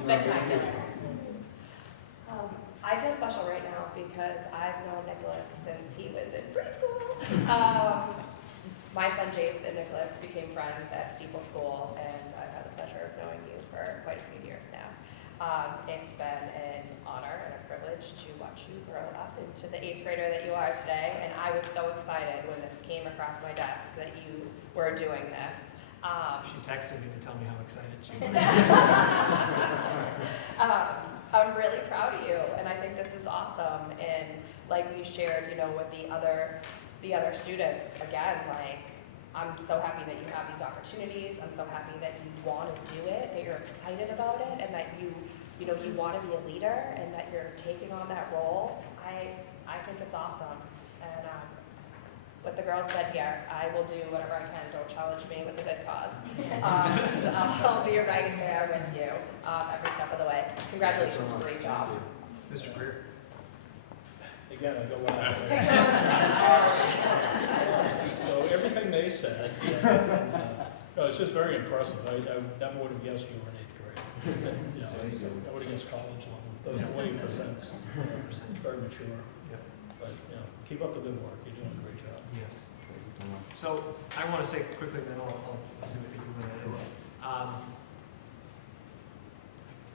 Spectacular. I feel special right now because I've known Nicholas since he was in preschool. My son James and Nicholas became friends at Steeple School, and I've had the pleasure of knowing you for quite a few years now. It's been an honor and a privilege to watch you grow up into the 8th grader that you are today, and I was so excited when this came across my desk that you were doing this. She texted me to tell me how excited she was. I'm really proud of you, and I think this is awesome. And like we shared, with the other students, again, I'm so happy that you have these opportunities. I'm so happy that you want to do it, that you're excited about it, and that you want to be a leader, and that you're taking on that role. I think it's awesome. And with the the girls said here, I will do whatever I can. Don't challenge me with a good cause. I'll be right there with you every step of the way. Congratulations, great job. Mr. Greer? Again, I go back. So everything they said, no, it's just very impressive. I never would have guessed you were in 8th grade. You know, I would have guessed college level. The way he presents, it's very mature. But, you know, keep up the good work. You're doing a great job. Yes. So I want to say quickly, then I'll see what you want to do.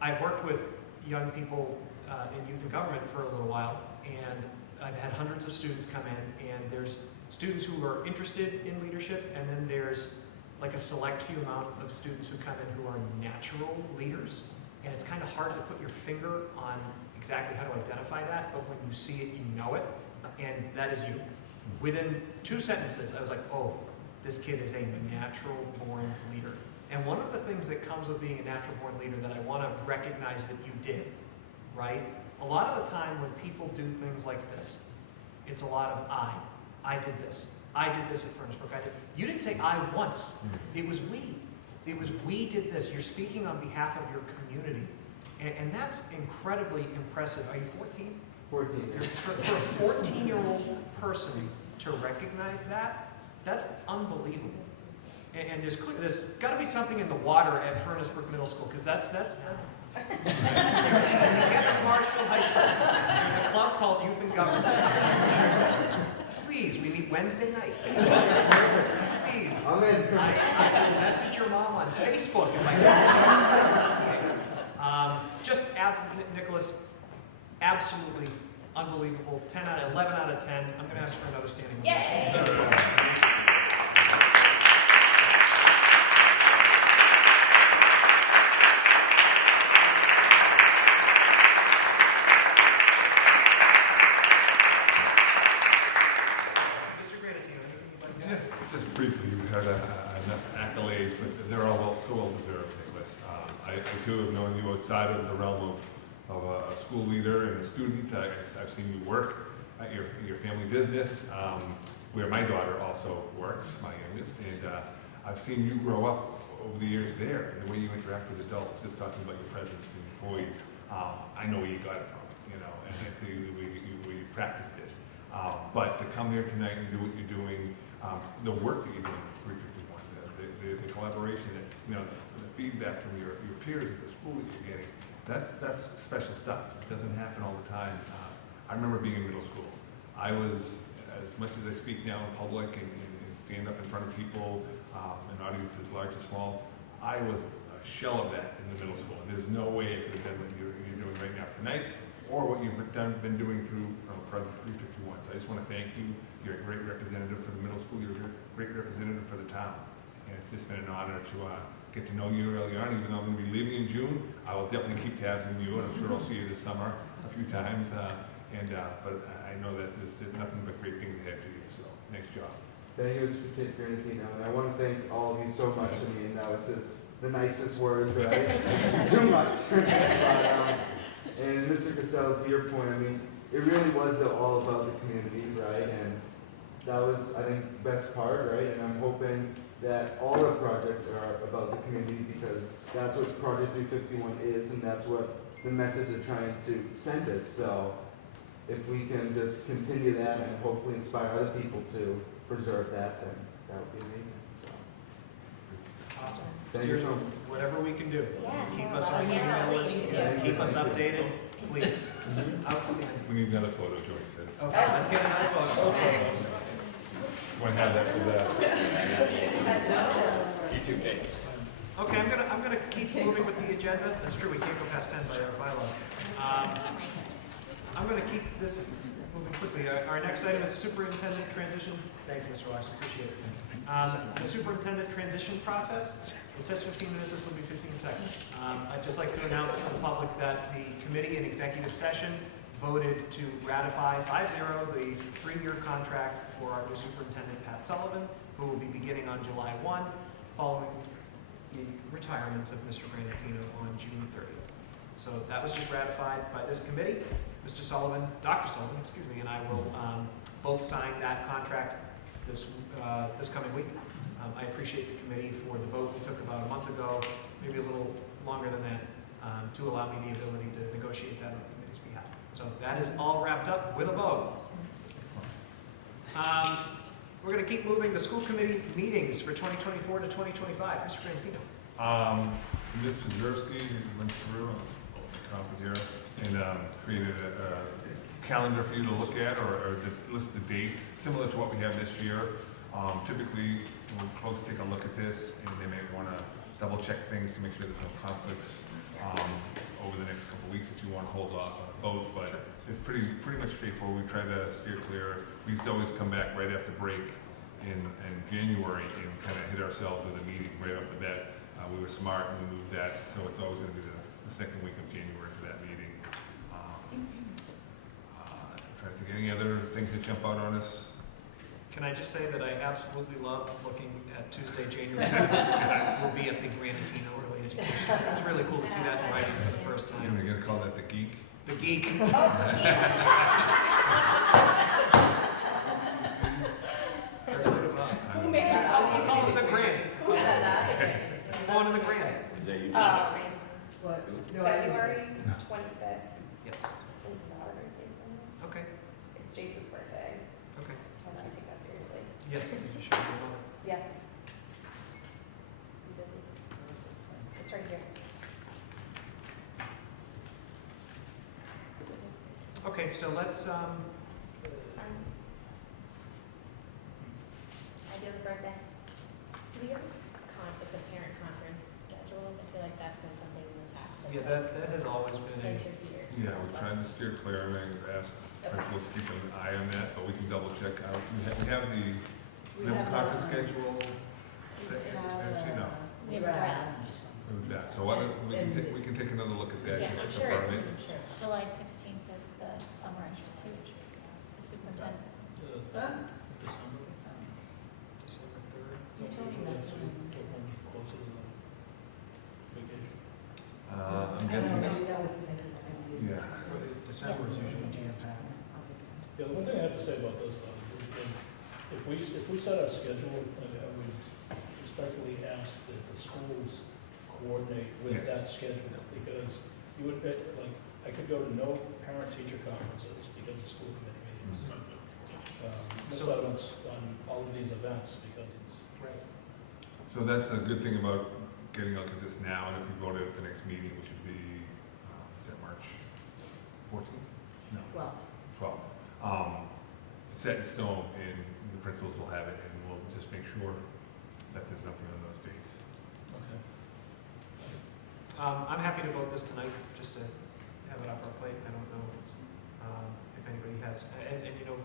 I've worked with young people in youth and government for a little while, and I've had hundreds of students come in, and there's students who are interested in leadership, and then there's like a select few amount of students who come in who are natural leaders, and it's kind of hard to put your finger on exactly how to identify that, but when you see it, you know it, and that is you. Within 2 sentences, I was like, oh, this kid is a natural-born leader. And one of the things that comes with being a natural-born leader that I want to recognize that you did, right? A lot of the time when people do things like this, it's a lot of I did this. I did this at Furnace Brook. I did. You didn't say I once. It was we. It was we did this. You're speaking on behalf of your community. And that's incredibly impressive. Are you 14? 14. For a 14-year-old person to recognize that, that's unbelievable. And there's got to be something in the water at Furnace Brook Middle School, because that's when you get to Marshfield High School, there's a club called Youth and Government. Please, we meet Wednesday nights. Please. I'm in. I will message your mom on Facebook if I can. Nicholas, absolutely unbelievable. 11 out of 10. I'm going to ask for another standing ovation. Just briefly, you've had enough accolades, but they're all so well deserved, Nicholas. I too have known you outside of the realm of a school leader and a student. I've seen you work at your family business, where my daughter also works, my youngest, and I've seen you grow up over the years there, and the way you interact with adults, just talking about your presence and employees. I know where you got it from, you know, and I see where you practiced it. But to come here tonight and do what you're doing, the work that you're doing with 351, the collaboration, that, you know, the feedback from your peers at the school that you're getting, that's special stuff. It doesn't happen all the time. I remember being in middle school. I was, as much as I speak now in public and stand up in front of people, an audience as large or small, I was a shell of that in the middle school. And there's no way it could have been what you're doing right now tonight, or what you've been doing through Project 351. So I just want to thank you. You're a great representative for the middle school. You're a great representative for the town. And it's just been an honor to get to know you early on. Even though I'm going to be leaving in June, I will definitely keep tabs on you, and I'm sure I'll see you this summer a few times. But I know that there's nothing but great things ahead for you. So nice job. Thank you, Mr. Granatino, and I want to thank all of you so much. I mean, that was just the nicest words, right? Too much. And Mr. Cassell, to your point, I mean, it really was all about the community, right? And that was, I think, the best part, right? And I'm hoping that all our projects are about the community, because that's what Project 351 is, and that's what the message they're trying to send us. So if we can just continue that and hopefully inspire other people to preserve that, then that would be amazing. So Awesome. thank you so much. Whatever we can do. Yes. Keep us on your email list. Keep us updated, please. Outstanding. We need another photo, Joey said. Okay, let's get into photos. Want to have that for the YouTube page. Okay, I'm gonna keep moving with the agenda. That's true, we can't go past 10 by our bylaws. I'm gonna keep this moving quickly. Our next item is superintendent transition. Thanks, Mr. Weiss, appreciate it. The superintendent transition process. It says 15 minutes, this will be 15 seconds. I'd just like to announce to the public that the committee in executive session voted to ratify 5-0 the 3-year contract for our new superintendent, Pat Sullivan, who will be beginning on July 1, following the retirement of Mr. Granatino on June 30th. So that was just ratified by this committee. Mr. Sullivan, Dr. Sullivan, excuse me, and I will both sign that contract this coming week. I appreciate the committee for the vote we took about a month ago, maybe a little longer than that, to allow me the ability to negotiate that on the committee's behalf. So that is all wrapped up with a vote. We're going to keep moving the school committee meetings for 2024 to 2025. Mr. Grantino. Ms. Pazerski went through a copy here and created a calendar for you to look at, or list the dates, similar to what we have this year. Typically, when folks take a look at this, and they may want to double check things to make sure there's no conflicts over the next couple of weeks if you want to hold off on a vote, but it's pretty much straightforward. We try to steer clear. We used to always come back right after break in January and kind of hit ourselves with a meeting right off the bat. We were smart and we moved that, so it's always going to be the second week of January for that meeting. I'm trying to think, any other things that jump out on us? Can I just say that I absolutely love looking at Tuesday, January 7th. We'll be at the Granitino Early Education Center. It's really cool to see that in writing for the first time. You're going to call that the geek? The geek. Who made that up? I'll call it the Granny. Who said that? Going to the Granny. Is that you? What? February 25th Yes. is not a birthday for me. Okay. It's Jason's birthday, Okay. and I take that seriously. Yes. You should know. Yeah. I'm busy. It's right here. Okay, so let's, I do the birthday. Do we have the parent conference schedules? I feel like that's been something in the past. yeah, that has always been a, Interfered. Yeah, we're trying to steer clear. I mean, we've asked principals to keep an eye on that, but we can double check out. We have the conference schedule. Actually, no. We have a draft. Yeah, so why don't, we can take another look at that. Yeah, just I'm to sure. confirm it. I'm sure. July 16th is the Summer Institute, the superintendent. December. December 3rd. You told me that. Closer to the vacation. I'm guessing, yeah. December is usually jam-packed. Yeah, the one thing I have to say about this though, is if we set our schedule, I would respectfully ask that the schools coordinate with Yes. that schedule, because you would, like, I could go to no parent-teacher conferences because of school committee meetings. Miss So- out on all of these events because it's. Right. So that's the good thing about getting a look at this now, and if we vote at the next meeting, which would be, is that March 14th? No. 12th. It's set in stone, and the principals will have it, and we'll just make sure that there's nothing on those dates. Okay. I'm happy to vote this tonight, just to have it off our plate. I don't know if anybody has, and you know,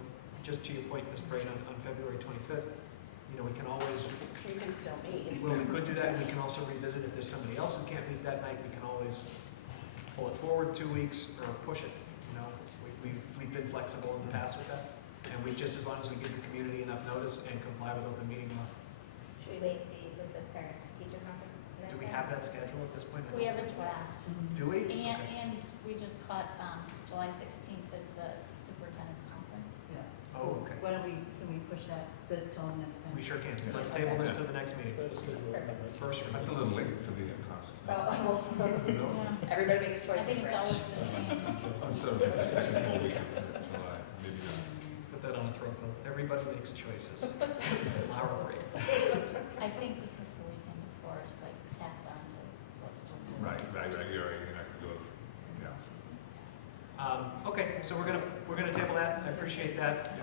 just to your point, Ms. Brain, on February 25th, you know, we can always, You can still meet. well, we could do that, and we can also revisit if there's somebody else who can't meet that night, we can always pull it forward 2 weeks or push it, you know. We've been flexible in the past with that, and we, just as long as we give the community enough notice and comply with open meeting law. Should we wait and see with the parent-teacher conference? Do we have that schedule at this point? We have a draft. Do we? And we just caught July 16th is the superintendent's conference. Oh, okay. Why don't can we push that this till next time? We sure can. Let's table this to the next meeting. That is scheduled. First That's a little late for the conference. Oh, No? everybody makes I choices, think it's always Rich. the same. I'm sort of just 2 full weeks of July, maybe not. Put that on a throw vote. Everybody makes choices. Our break. I think because the weekend before is like tacked on to what. Right, you're right, you're not gonna do it, yeah. Okay, so we're gonna table that. I appreciate that.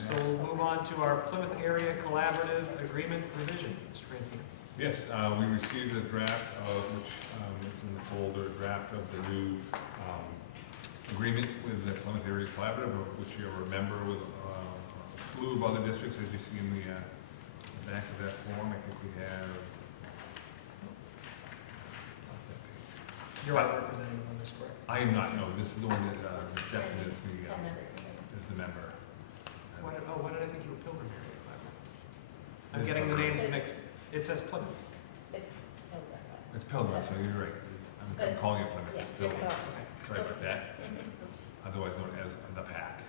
So we'll move on to our Plymouth Area Collaborative Agreement revision. Mr. Grantino. Yes, we received a draft of, which is in the folder, draft of the new agreement with the Plymouth Area Collaborative, of which you're a member with a slew of other districts, as you see in the back of that form. I think we have. Lost that page. You're not representing on this, correct? I am not, no, this is the one that Stefan is the member. Why did I think you were Pilgrim Area Collaborative? I'm getting the names mixed. It says Plymouth. It's Pilgrim, so you're right. I'm calling it Plymouth, it's Yeah, Pilgrim. Pilgrim. Sorry about that. Mm-hmm. Otherwise known as the PAC.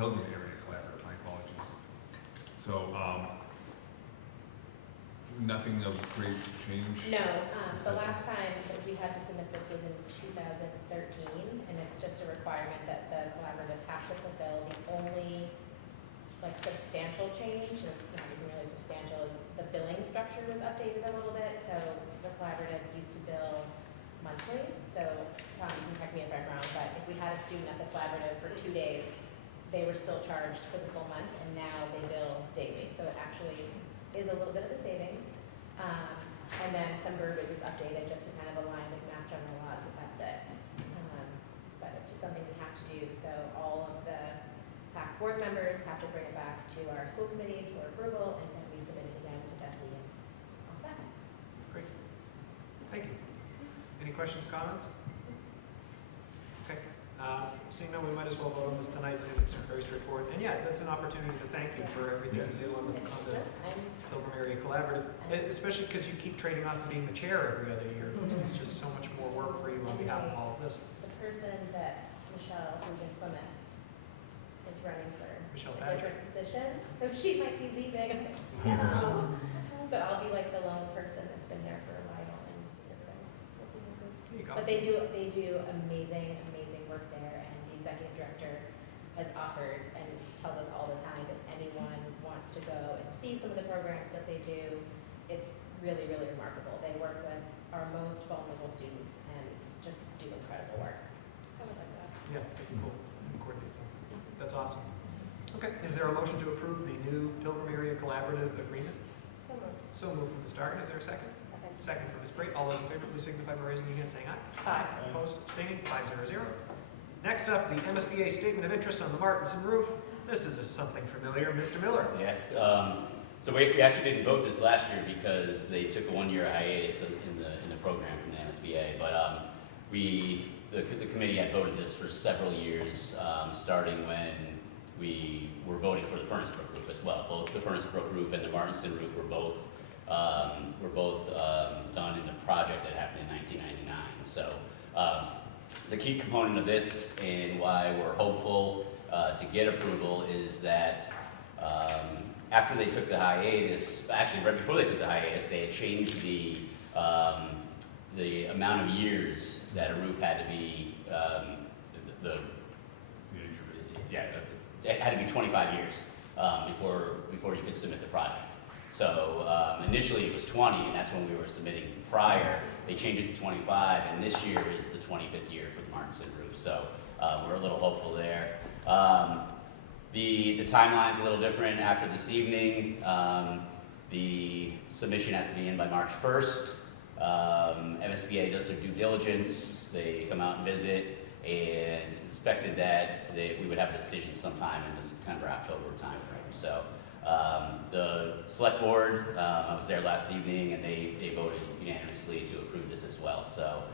Pilgrim Area So, nothing of great change? No, the last time that we had to submit this was in 2013, and it's just a requirement that the collaborative has to fulfill. The only substantial change, and it's not even really substantial, is the billing structure was updated a little bit. So the collaborative used to bill monthly. So Tom, you can correct me if I'm wrong, but if we had a student at the collaborative for 2 days, they were still charged for the full month, and now they bill daily. So it actually is a little bit of a savings. And then some verbiage was updated just to kind of align with Mass General laws, but that's it. But it's just something we have to do. So all of the PAC board members have to bring it back to our school committees for approval, and then we submit it again to DESI, and it's all set. Great. Thank you. Any questions, comments? Okay. Seeing none, we might as well vote on this tonight. It's very straightforward. And yeah, that's an opportunity to thank you for everything you do on the Pilgrim Area Collaborative, especially because you keep trading off being the chair every other year. It's just so much more work for you on behalf of all of this. The person that Michelle, who's in Plymouth, is running for Michelle a Patrick. different position, so she might be leaving. So I'll be like the lone person that's been there for a while, and we'll see how it goes. There you go. But they do amazing work there, and the executive director has offered and tells us all the time if anyone wants to go and see some of the programs that they do, it's really, really remarkable. They work with our most vulnerable students and just do incredible work. I would like that. Yeah, cool. Coordinate something. That's awesome. Okay, is there a motion to approve the new Pilgrim Area Collaborative Agreement? So moved. So moved from Ms. Dargan. Is there a second? Second from Ms. Brate. All those in favor, please signify by raising your hand, saying aye. Aye. Opposed, abstaining, 500. Next up, the MSBA Statement of Interest on the Martinson roof. This is something familiar. Mr. Miller. Yes. So we actually didn't vote this last year because they took a one-year hiatus in the program from the MSBA. But the committee had voted this for several years, starting when we were voting for the Furnace Brook roof as well. Both the Furnace Brook roof and the Martinson roof were both done in the project that happened in 1999. So the key component of this and why we're hopeful to get approval is that after they took the hiatus, actually right before they took the hiatus, they had changed the amount of years that a roof had to be, it had to be 25 years before you could submit the project. So initially it was 20, and that's when we were submitting prior. They changed it to 25, and this year is the 25th year for the Martinson roof. So we're a little hopeful there. The timeline's a little different after this evening. The submission has to be in by March 1st. MSBA does their due diligence. They come out and visit, and it's expected that we would have a decision sometime in the September-October timeframe. So the select board, I was there last evening, and they voted unanimously to approve this as well. So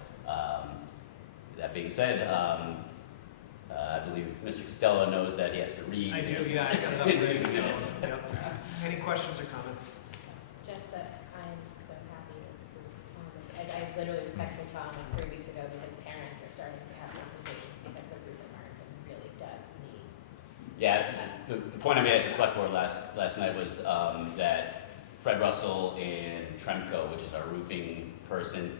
that being said, I believe Mr. Costello knows that he has to read I do, this yeah. I got it up into ready the to go. minutes. Yep. Any questions or comments? Just that I'm so happy that this is on the, I literally was texting Tom like 3 weeks ago because parents are starting to have conversations because the roof at Martinson really does need. Yeah, the point I made at the select board last night was that Fred Russell and Tremco, which is our roofing person,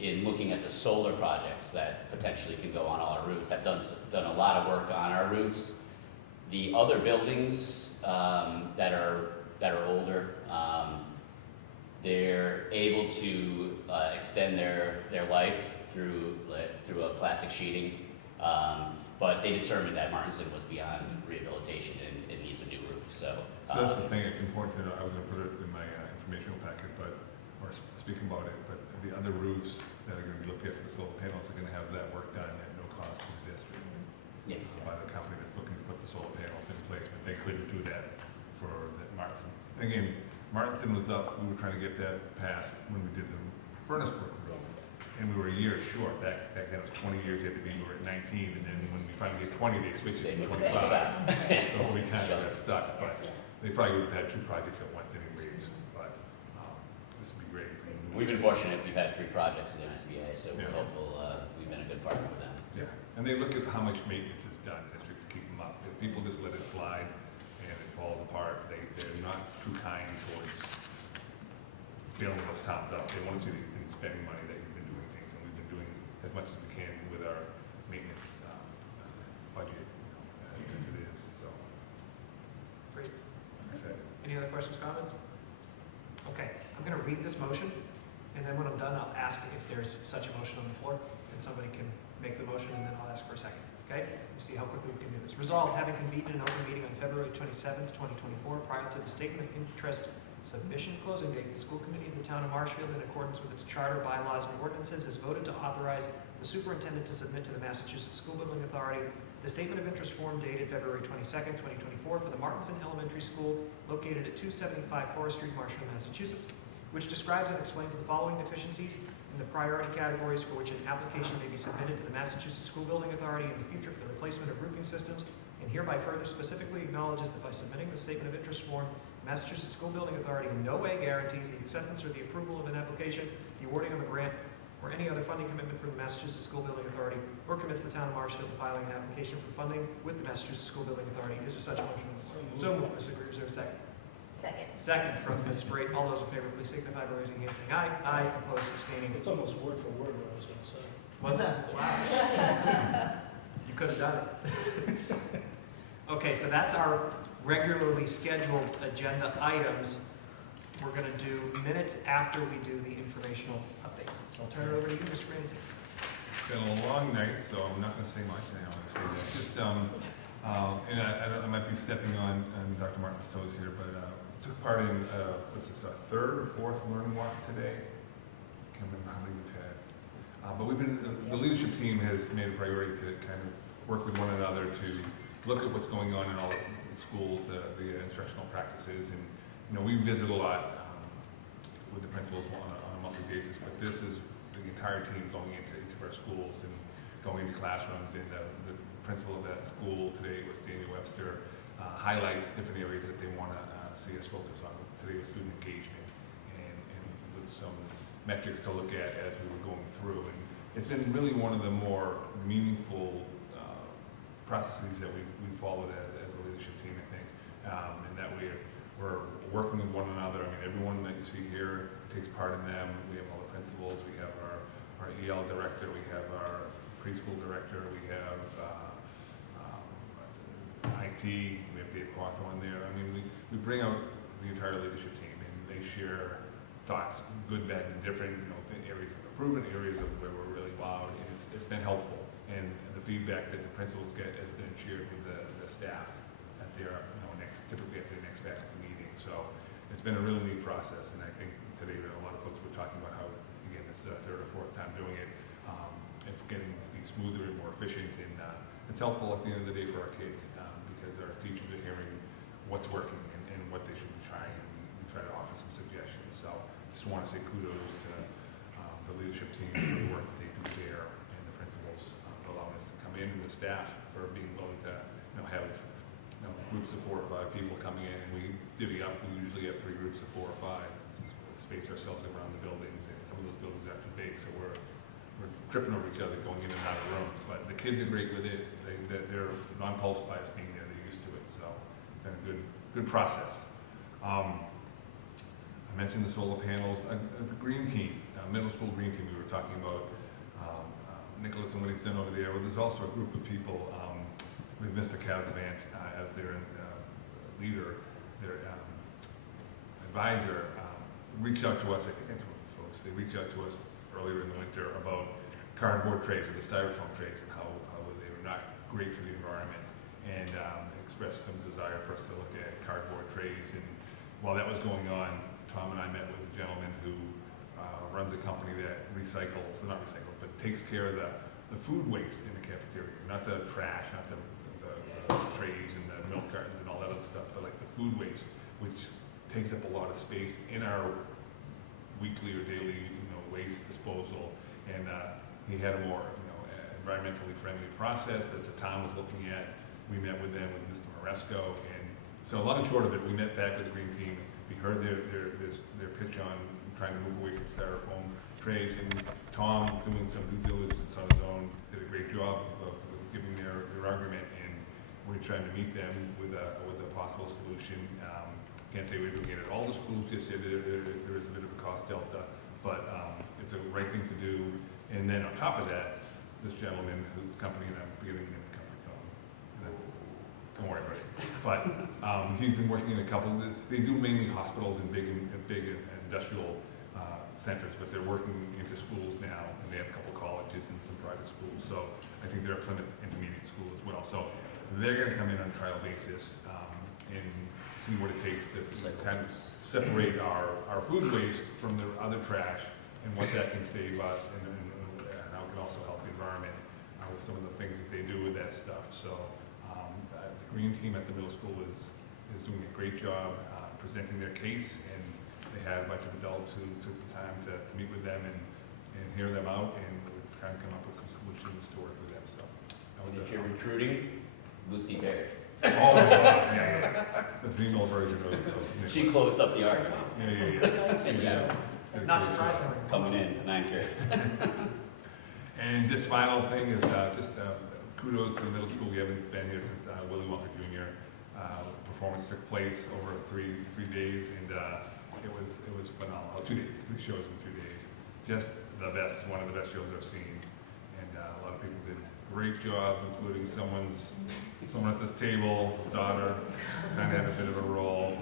in looking at the solar projects that potentially can go on all our roofs, have done a lot of work on our roofs. The other buildings that are older, they're able to extend their life through a plastic sheeting, but they determined that Martinson was beyond rehabilitation and it needs a new roof. So that's the thing. It's important to know. I was going to put it in my informational packet, or speaking about it. But the other roofs that are going to be looked at for the solar panels are going to have that work done at no cost to the district. Yeah. By the company that's looking to put the solar panels in place, but they couldn't do that for the Martinson. And again, Martinson was up. We were trying to get that passed when we did the Furnace Brook roof, and we were a year short. Back then it was 20 years. You had to be. We were at 19, and then when we finally get 20, they switched it to 25. So we kind of got stuck, but they probably would have had 2 projects at once anyways. But this would be great. We've been fortunate. We've had 3 projects with the MSBA, so we're hopeful we've been a good partner with them. Yeah, and they look at how much maintenance is done in the district to keep them up. If people just let it slide and it falls apart. They're not too kind towards bailing those towns out. They want to see that you've been spending money, that you've been doing things, and we've been doing as much as we can with our maintenance budget, as it is, so. Great. That's it. Any other questions, comments? Okay, I'm going to read this motion, and then when I'm done, I'll ask if there's such a motion on the floor, and somebody can make the motion, and then I'll ask for a second. Okay? We'll see how quickly we can do this. Resolved, having convened an open meeting on February 27th, 2024, prior to the statement of interest submission closing date, the school committee of the town of Marshfield, in accordance with its charter, bylaws, and ordinances, has voted to authorize the superintendent to submit to the Massachusetts School Building Authority the statement of interest form dated February 22nd, 2024, for the Martinson Elementary School located at 275 Forest Street, Marshfield, Massachusetts, which describes and explains the following deficiencies in the priority categories for which an application may be submitted to the Massachusetts School Building Authority in the future for the replacement of roofing systems, and hereby further specifically acknowledges that by submitting the statement of interest form, Massachusetts School Building Authority in no way guarantees the acceptance or the approval of an application, the awarding of a grant, or any other funding commitment from the Massachusetts School Building Authority, or commits the town of Marshfield to filing an application for funding with the Massachusetts School Building Authority. Is there such a motion? So moved. Ms. Agree, is there a second? Second. Second from Ms. Sprate. All those in favor, please signify by raising your hand saying aye. Aye. Opposed, abstaining. It's almost word for word what I was going to say. Was it? Wow. You could have done it. Okay, so that's our regularly scheduled agenda items. We're going to do minutes after we do the informational updates. So I'll turn it over to you, Mr. Grant. It's been a long night, so I'm not going to say much now. I'm going to say that. Just, and I might be stepping on Dr. Martin's toes here, but took part in, what's this, third or fourth learning walk today? Can't remember how many we've had. But we've been, the leadership team has made a priority to kind of work with one another to look at what's going on in all the schools, the instructional practices, and we visit a lot with the principals on a monthly basis, but this is the entire team going into each of our schools and going into classrooms, and the principal of that school today was Daniel Webster, highlights different areas that they want to see us focus on. Today was student engagement, and with some metrics to look at as we were going through, and it's been really one of the more meaningful processes that we followed as a leadership team, I think, and that we're working with one another. I mean, everyone that you see here takes part in them. We have all the principals, we have our EL director, we have our preschool director, we have IT, we have Dave Cawthorn there. I mean, we bring out the entire leadership team, and they share thoughts, good, bad, and different, areas of improvement, areas of where we're really wowed, and it's been helpful. And the feedback that the principals get has been shared with the staff at their, typically at their next faculty meeting. So it's been a really neat process, and I think today a lot of folks were talking about how, again, this is the third or fourth time doing it. It's getting to be smoother and more efficient, and it's helpful at the end of the day for our kids because our teachers are hearing what's working and what they should be trying, and we try to offer some suggestions. So just want to say kudos to the leadership team for the work that they do there, and the principals for allowing us to come in, and the staff for being willing to have groups of 4 or 5 people coming in, and we divvy up. We usually have 3 groups of 4 or 5, space ourselves around the buildings, and some of those buildings are actually big, so we're tripping over each other going in and out of rooms. But the kids are great with it. They're non-pulsed by us being there. They're used to it, so it's been a good process. I mentioned the solar panels. The green team, middle school green team, we were talking about Nicholas and what he's done over there. Well, there's also a group of people with Mr. Casavant as their leader, their advisor, reached out to us. I think I told the folks, they reached out to us earlier in the winter about cardboard trays or the styrofoam trays and how they were not great for the environment, and expressed some desire for us to look at cardboard trays. And while that was going on, Tom and I met with a gentleman who runs a company that but takes care of the food waste in the cafeteria, not the trash, not the trays and the milk cartons and all that other stuff, but like the food waste, which takes up a lot of space in our weekly or daily waste disposal. And he had a more environmentally friendly process that the town was looking at. We met with them, with Mr. Moresco, and so long and short of it, we met back with the green team. We heard their pitch on trying to move away from styrofoam trays, and Tom, doing some due diligence on his own, did a great job of giving their argument, and we're we're trying to meet them with a possible solution. Can't say we're doing it at all the schools just yet. There is a bit of a cost delta, but it's a right thing to do. And then on top of that, this gentleman whose company, and I'm forgetting the name of the company, so don't worry about it. But he's been working in a couple. They do mainly hospitals and big industrial centers, but they're working into schools now, and they have a couple colleges and some private schools. So I think they're a Plymouth Intermediate School as well. So they're going to come in on a trial basis and see what it takes to kind of separate our food waste from the other trash and what that can save us and how it can also help the environment with some of the things that they do with that stuff. So the green team at the middle school is doing a great job presenting their case, and they had a bunch of adults who took the time to meet with them and hear them out, and kind of come up with some solutions to work with them. So that was If you're recruiting, Lucy Baird. Oh my God, yeah. The female version of She closed up the argument. Yeah. Not surprisingly. Coming in, 9th grade. And just final thing is kudos to the middle school. We haven't been here since Willy Wonka Jr. Performance took place over three days, and it was phenomenal. 2 days, 3 shows in 2 days. Just the best, one of the best shows I've seen, and a lot of people did a great job, including someone at this table, his daughter, kind of had a bit of a role.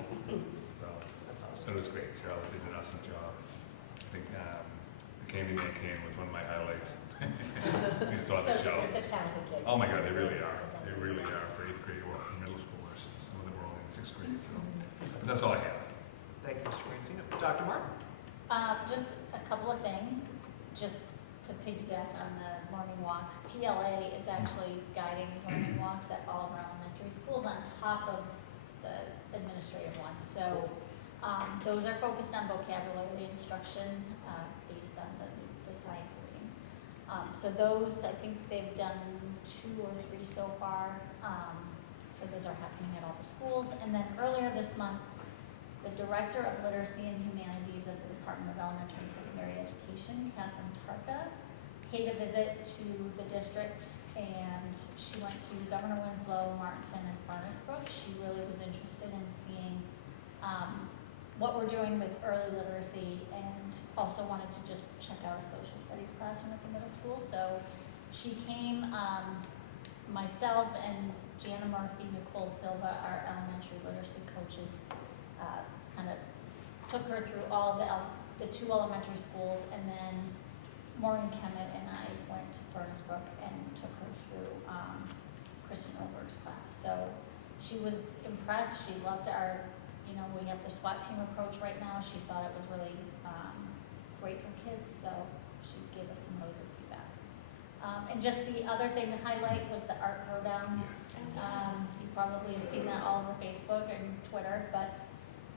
So that's awesome. It was great. Charlotte did an awesome job. I think the Candyman Can was one of my highlights. You saw the show. They're such talented kids. Oh my God, they really are. They really are for 8th grade or for middle schoolers. Some of them were only in 6th grade. So but that's all I have. Thank you, Mr. Quintino. Dr. Martin? Just a couple of things, just to piggyback on the morning walks. TLA is actually guiding morning walks at all of our elementary schools on top of the administrative ones. So those are focused on vocabulary instruction based on the science reading. So those, I think they've done 2 or 3 so far. So those are happening at all the schools. And then earlier this month, the Director of Literacy and Humanities at the Department of Elementary and Secondary Education, Catherine Tarka, paid a visit to the district, and she went to Governor Winslow, Martinson, and Furnace Brook. She really was interested in seeing what we're doing with early literacy, and also wanted to just check out a social studies classroom at the middle school. So she came, myself and Jana Murphy, Nicole Silva, our elementary literacy coaches, kind of took her through all of the 2 elementary schools, and then Maureen Kemet and I went to Furnace Brook and took her through Kristen Oberg's class. So she was impressed. She loved our, we have the SWAT team approach right now. She thought it was really great for kids, so she gave us some really good feedback. And just the other thing to highlight was the art throwdown. You probably have seen that all over Facebook and Twitter, but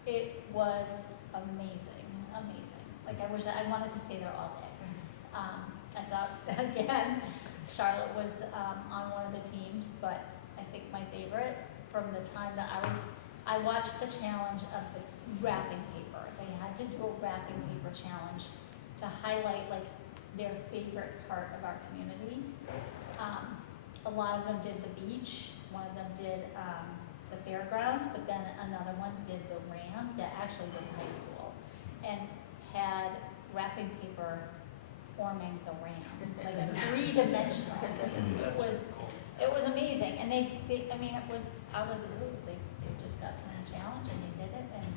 it was amazing. Like I wanted to stay there all day. I saw, again, Charlotte was on one of the teams, but I think my favorite from the time that I watched the challenge of the wrapping paper. They had to do a wrapping paper challenge to highlight like their favorite part of our community. A lot of them did the beach, one of them did the fairgrounds, but then another one did the ramp that actually was high school, and had wrapping paper forming the ramp, like a 3-dimensional. It was amazing, and it was out of the blue. They just got from the challenge and they did it, and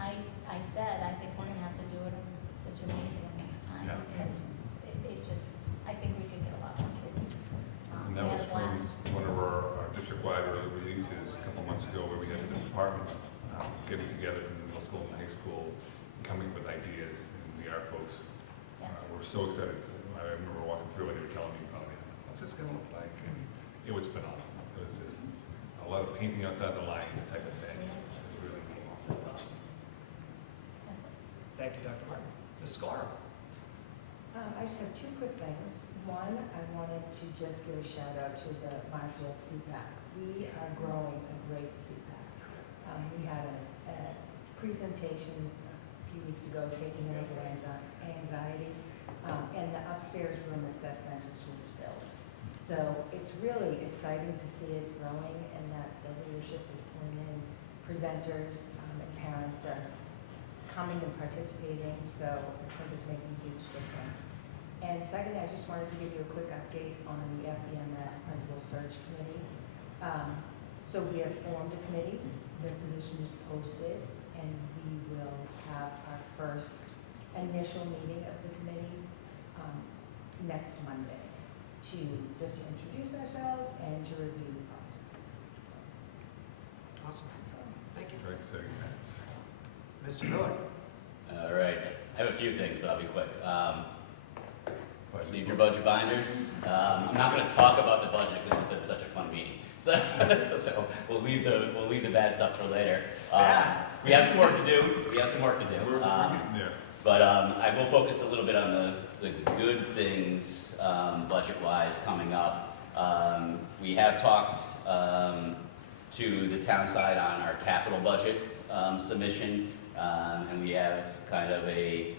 I said I think we're gonna have to do it in the gymnasium next time, because I think we could get a lot more kids. And that was from one of our district-wide early releases a couple months ago, where we had the departments getting together from the middle school and high school, coming up with ideas, and the art folks were so excited. I remember walking through and they were telling me about it. What's this going to look like? And it was phenomenal. It was just a lot of painting outside the lines type of thing. It was really neat. That's awesome. Thank you, Dr. Martin. Ms. Sklar? I just have 2 quick things. One, I wanted to just give a shout out to the Marshfield CPAC. We are growing a great CPAC. We had a presentation a few weeks ago taking over anxiety, and the upstairs room at Seth Ventus was filled. So it's really exciting to see it growing and that the leadership is pulling in presenters and parents are coming and participating, so I think it's making a huge difference. And secondly, I just wanted to give you a quick update on the FBMS Principal Search Committee. So we have formed a committee, the position is posted, and we will have our first initial meeting of the committee next Monday to just to introduce ourselves and to review the process. Awesome. Thank you. Very exciting times. Mr. Miller? All right, I have a few things, but I'll be quick. Received your budget binders. I'm not going to talk about the budget because it's been such a fun meeting. So, so we'll leave the bad stuff for later. We have some work to do. We're getting there. But I will focus a little bit on the good things budget-wise coming up. We have talked to the town side on our capital budget submission, and we have kind of a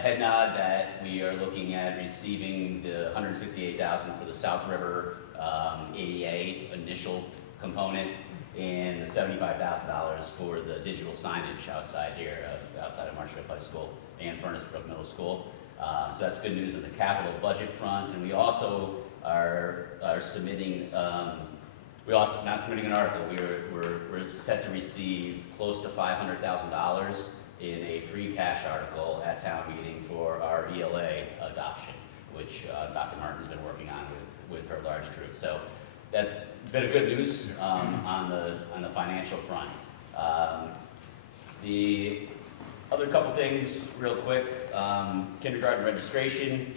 head nod that we are looking at receiving the $168,000 for the South River ADA initial component and the $75,000 for the digital signage outside here, outside of Marshfield High School and Furnace Brook Middle School. So that's good news on the capital budget front, and we also are submitting. We're also not submitting an article. We're set to receive close to $500,000 in a free cash article at town meeting for our ELA adoption, which Dr. Martin's been working on with her large group. So that's a bit of good news on the financial front. The other couple things, real quick, kindergarten registration.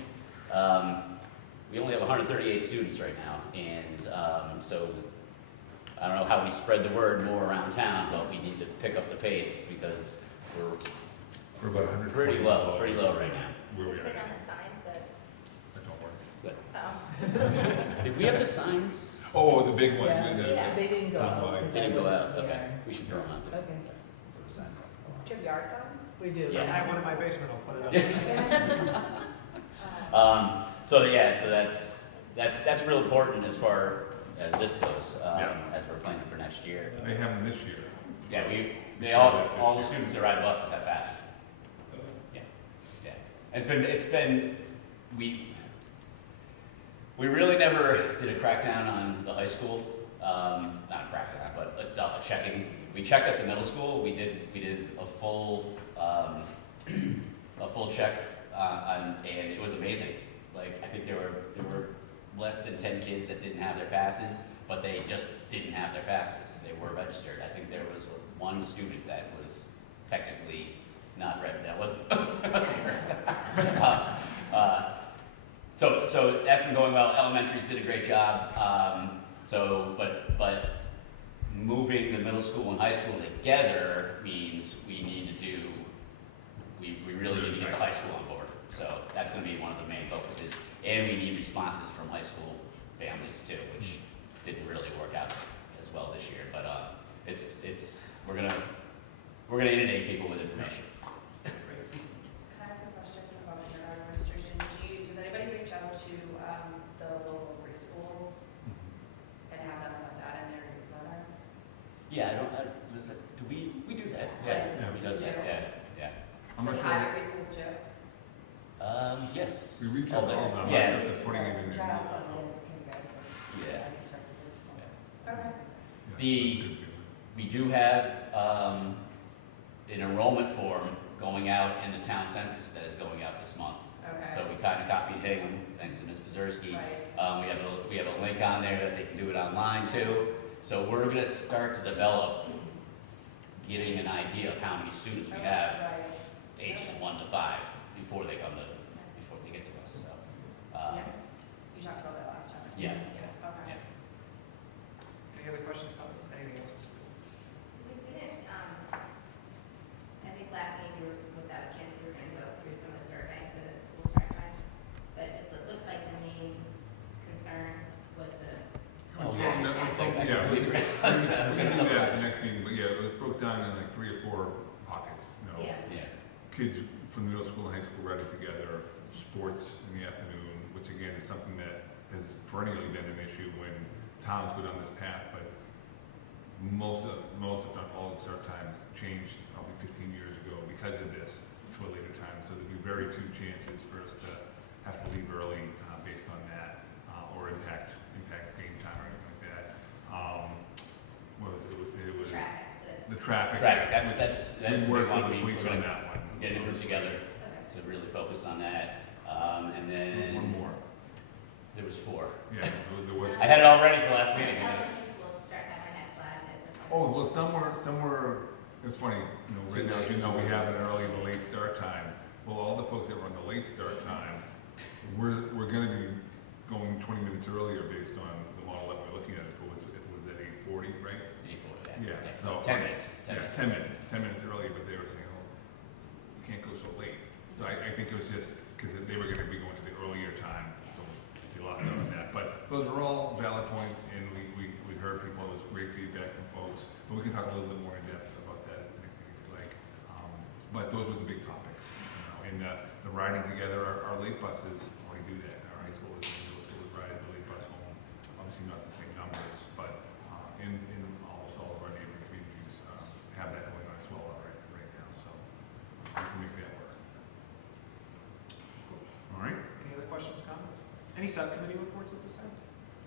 We only have 138 students right now, and so I don't know how we spread the word more around town, but we need to pick up the pace because we're about 100. pretty low right now. Where we are. Click on the signs that. That don't work. Good. Did we have the signs? Oh, the big ones. Yeah, they didn't go out. They didn't go out, okay. We should throw them out there. Okay. For the signs. Do you have yard signs? We do. I have one in my basement, I'll put it up. So that's real important as far as this goes, as we're planning for next year. They have them this year. Yeah, all the students that ride the buses have passed. Yeah. It's been we really never did a crackdown on the high school. Not a crackdown, but a checking. We checked at the middle school. We did a full check and it was amazing. Like I think there were less than 10 kids that didn't have their passes, but they just didn't have their passes. They were registered. I think there was one student that was technically not registered. That wasn't here. So that's been going well. Elementaries did a great job. But moving the middle school and high school together means we really need to get the high school on board. So that's going to be one of the main focuses. And we need responses from high school families too, which didn't really work out as well this year. But we're gonna inundate people with information. Can I ask a question about kindergarten registration? Does anybody reach out to the local preschools and have them put that in their newsletter? Yeah, do we do that? Yeah. We does that. Yeah. I'm not The sure. private preschools too? Yes. We reach out to all of them. Yeah. I'm just putting it in there. Yeah. Okay. We do have an enrollment form going out in the town census that is going out this month. Okay. So we kind of copied Hingham, thanks to Ms. Pazerski. Right. We have a link on there that they can do it online too. So we're going to start to develop getting an idea of how many students we have, ages 1 to 5, before they get to us. So, Yes, you talked about that last time. Yeah. Okay. Any other questions, comments, anything else? We didn't, I think last meeting with that was canceled, we were gonna go through some of the survey for the school start time. But it looks like the main concern was the. Oh, Yeah, no, I yeah. completely forgot. I was We'll gonna do that summarize. next meeting, but yeah, it was broke down in like 3 or 4 pockets. Yeah. Kids from middle school and high school ready together, sports in the afternoon, which again is something that has perennially been an issue when towns go down this path, but most if not all the start times changed probably 15 years ago because of this to a later time. So there'd be very few chances for us to have to leave early based on that or impact game time or anything like that. What was it? It was the traffic. Traffic, that's we work with one the police we're on gonna that one. get a group together to really focus on that. And then One more. there was 4. Yeah, there was. I had it all ready for last meeting. Elementary schools start having that gladness. Oh, well, some were, it's funny, you know, right now, as you know, we have an early and a late start time. Well, all the folks that were on the late start time, we're gonna be going 20 minutes earlier based on the model that we're looking at, if it was at 8:40, right? 8:40, Yeah, so. 10 minutes. 10 minutes earlier, but they were saying, oh, you can't go so late. So I think it was just, because they were gonna be going to the earlier time, so they lost out on that. But those are all valid points, and we heard people, it was great feedback from folks, but we can talk a little bit more in depth about that at the next meeting if you like. But those were the big topics, you know, and the riding together, our late buses already do that. Our high schoolers and middle schoolers ride the late bus home, obviously not the same numbers, but in almost all of our neighboring communities have that going on as well right now, so we can make that work. All right. Any other questions, comments? Any subcommittee reports at this time?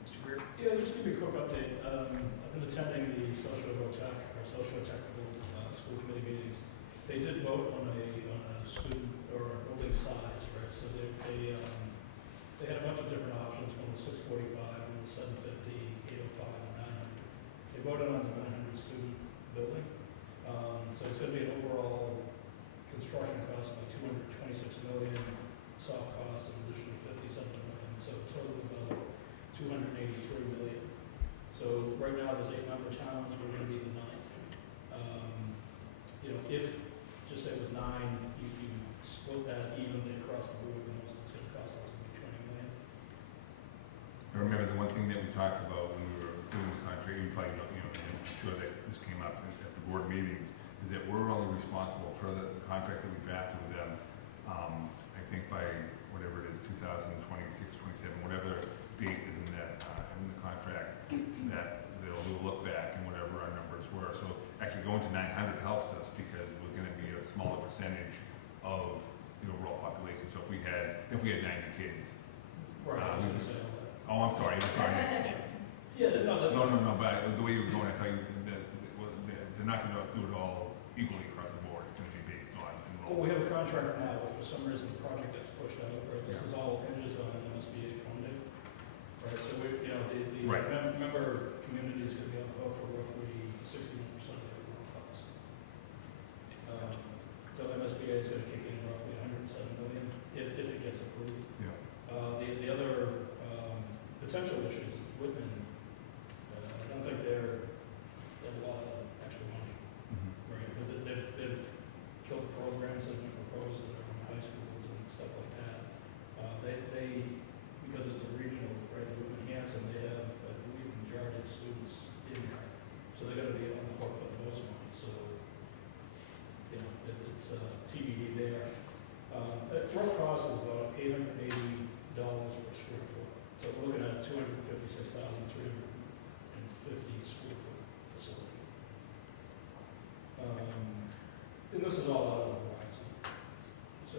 Mr. Greer? Yeah, just give me a quick update. I've been attending the socio-technical school committee meetings. They did vote on a student or a building size, right? So they had a bunch of different options. One was 645, one was 750, 805, and 900. They voted on the 900 student building. So it's going to be an overall construction cost of like $226 million, soft costs an additional $57 million. So a total of about $283 million. So right now there's 8 member towns. We're going to be the 9th. You know, if just say with 9, you split that evenly across the board, the most it's going to cost us will be $20 million. I remember the one thing that we talked about when we were doing the contract, you probably know, I'm sure that this came up at the board meetings, is that we're only responsible for the contract that we drafted with them, I think by whatever it is, 2026, 27, whatever date is in that, in the contract, that they'll do a look back and whatever our numbers were. So actually going to 900 helps us because we're going to be a smaller percentage of the overall population. So if we had 90 kids. Right, I was going to say all that. Oh, I'm sorry. Yeah, no, that's No, but the way you were going, I thought they're not going to do it all equally across the board. It's going to be based on Well, we enrollment. have a contract now, if for some reason the project gets pushed out, right, this is all hinges on MSBA funding, right, so we, you know, the Right. member community is gonna be on the hook for roughly 61% of the overall cost. So MSBA is gonna kick in roughly $107 million if it gets approved. Yeah. The other, potential issues is Whitman, I don't think they have a lot of extra money. Right, because they've killed programs that have been proposed that are in high schools and stuff like that. They because it's a regional, right, Whitman Hanson, they have, I believe, the majority of students in there. So they're gonna be on the hook for the most money, so, you know, it's TBD there. Rough cost is about $880 per square foot. So we're looking at 256,350 square foot facility. And this is all out of the horizon. So,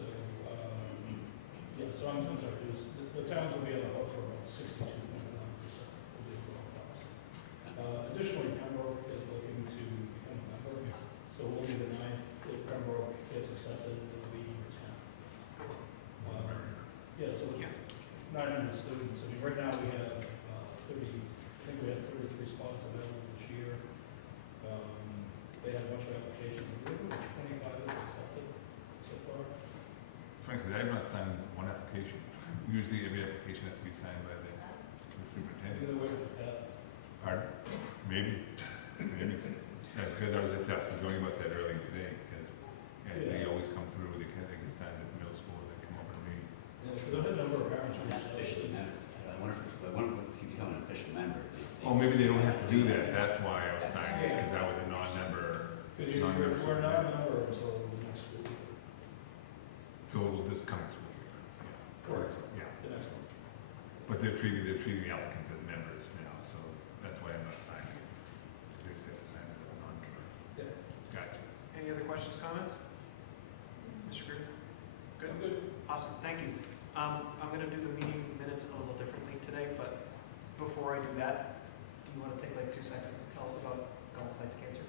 yeah, so I'm sorry, the towns will be on the hook for about 62.1% of the overall cost. Additionally, Pembroke is looking to become a member, so we'll be the 9th. If Pembroke gets accepted, it'll be year 10. Yeah, so 900 students. I mean, right now we have 33 spots available this year. They had a bunch of applications. I believe 25 have been accepted so far. Frankly, I have not signed one application. Usually every application has to be signed by the superintendent. Either way for that. Pardon? Maybe. Because I was just asking Jody about that earlier today, because they always come through, they get signed at the middle school, and they come over to me. Yeah, because I've had a number of parents reach Not out. officially members. I wonder if you become an official member. Oh, maybe they don't have to do that. That's why I was signing it, because I was a non-member. Because we're not a member until the next school year. Till this coming school year. Correct. Yeah. The next one. But but they're treating the applicants as members now, so that's why I'm not signing it. They just have to sign it as a non-member. Yeah. Gotcha. Any other questions, comments? Mr. Greer? Good? Good. Awesome, thank you. I'm gonna do the meeting minutes a little differently today, but before I do that, do you wanna take like 2 seconds to tell us about Golf Fights Cancer?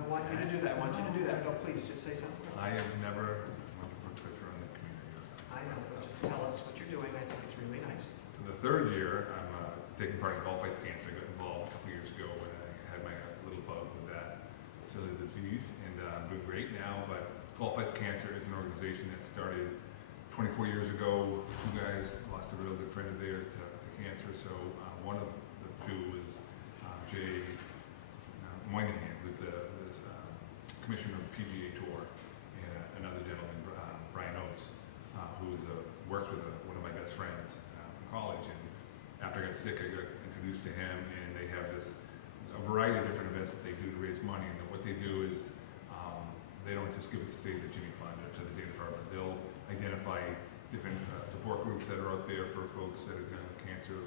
I want you to do that, I want you to do that. No, please, just say something. I have never went to put pressure on the community. I know, but just tell us what you're doing. I think it's really nice. For the third year, I'm taking part in Golf Fights Cancer. I got involved a couple years ago when I had my little bug with that silly disease, and I'm doing great now. But Golf Fights Cancer is an organization that started 24 years ago. 2 guys lost a real good friend of theirs to cancer. So one of the 2 was Jay Moynihan, who's the commissioner of the PGA Tour, and another gentleman, Brian Oates, who works with one of my best friends from college. And after I got sick, I got introduced to him, and they have a variety of different events that they do to raise money. And what they do is they don't just give it to, say, the Jimmy Fund or to the Dana-Farber. They'll identify different support groups that are out there for folks that are dealing with cancer.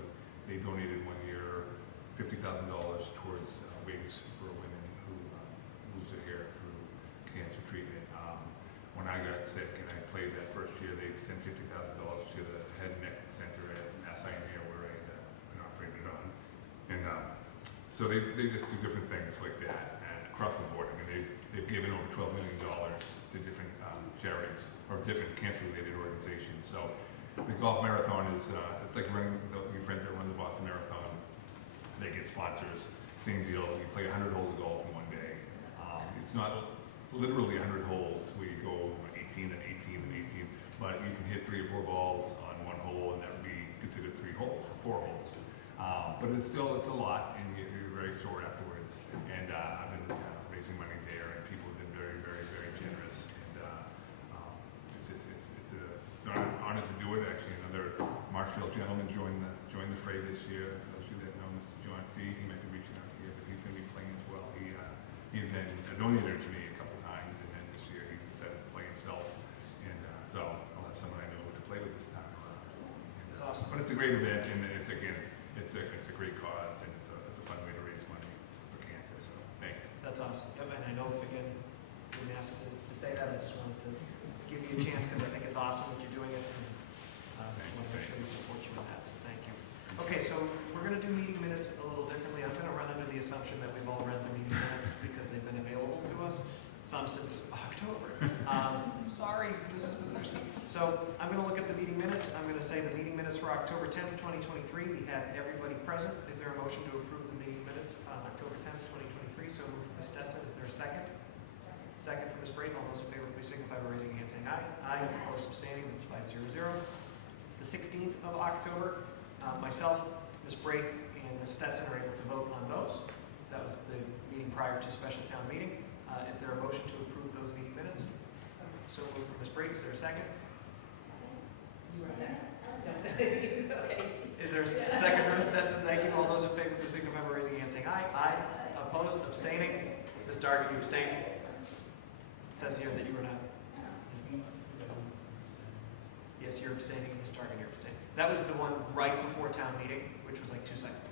They donated one year $50,000 towards wigs for women who lose their hair through cancer treatment. When I got sick and I played that first year, they sent $50,000 to the Head and Neck Center at Mass Eye and Ear, where I had been operated on. And so they just do different things like that across the board. I mean, they've given over $12 million to different charities or different cancer-related organizations. So the golf marathon is, it's like running your friends that run the Boston Marathon. They get sponsors, same deal. You play 100 holes of golf in one day. It's not literally 100 holes where you go 18 and 18 and 18, but you can hit 3 or 4 balls on one hole, and that would be considered 3 holes or 4 holes. But it's a lot, and you're very sore afterwards. And I've been raising money there, and people have been very, very, very generous. And it's an honor to do it. Actually, another Marshfield gentleman joined the fray this year. Those of you that know Mr. John Fee, he might be reaching out to you, but he's going to be playing as well. He had been a donator to me a couple times, and then this year he decided to play himself. And so I'll have someone I know to play with this time around. That's awesome. But it's a great event, and it's a great cause, and it's a fun way to raise money for cancer. So thank you. That's awesome. Yep, and I know, again, you didn't ask me to say that. I just wanted to give you a chance because I think it's awesome that you're doing it. And I want to make sure we support you in that, so thank you. Okay, so we're going to do meeting minutes a little differently. I'm going to run under the assumption that we've all read the meeting minutes because they've been available to us, some since October. Sorry, Mrs. Boothurst. So I'm going to look at the meeting minutes. I'm going to say the meeting minutes for October 10th, 2023. We had everybody present. Is there a motion to approve the meeting minutes on October 10th, 2023? So moved from Ms. Stetson. Is there a second? Second from Ms. Brayton. All those in favor, please signify by raising your hand saying aye. Aye. Opposed, abstaining. That's 500. The 16th of October, myself, Ms. Brayton, and Ms. Stetson are able to vote on those. That was the meeting prior to special town meeting. Is there a motion to approve those meeting minutes? So moved from Ms. Brayton. Is there a second? You were there. Okay. Is there a second from Ms. Stetson? Thank you. All those in favor, please signify by raising your hand saying aye. Aye. Opposed, abstaining. Ms. Dargan, you abstain? It says here that you were not. Yes, you're abstaining. Ms. Dargan, you're abstaining. That was the one right before town meeting, which was like 2 seconds.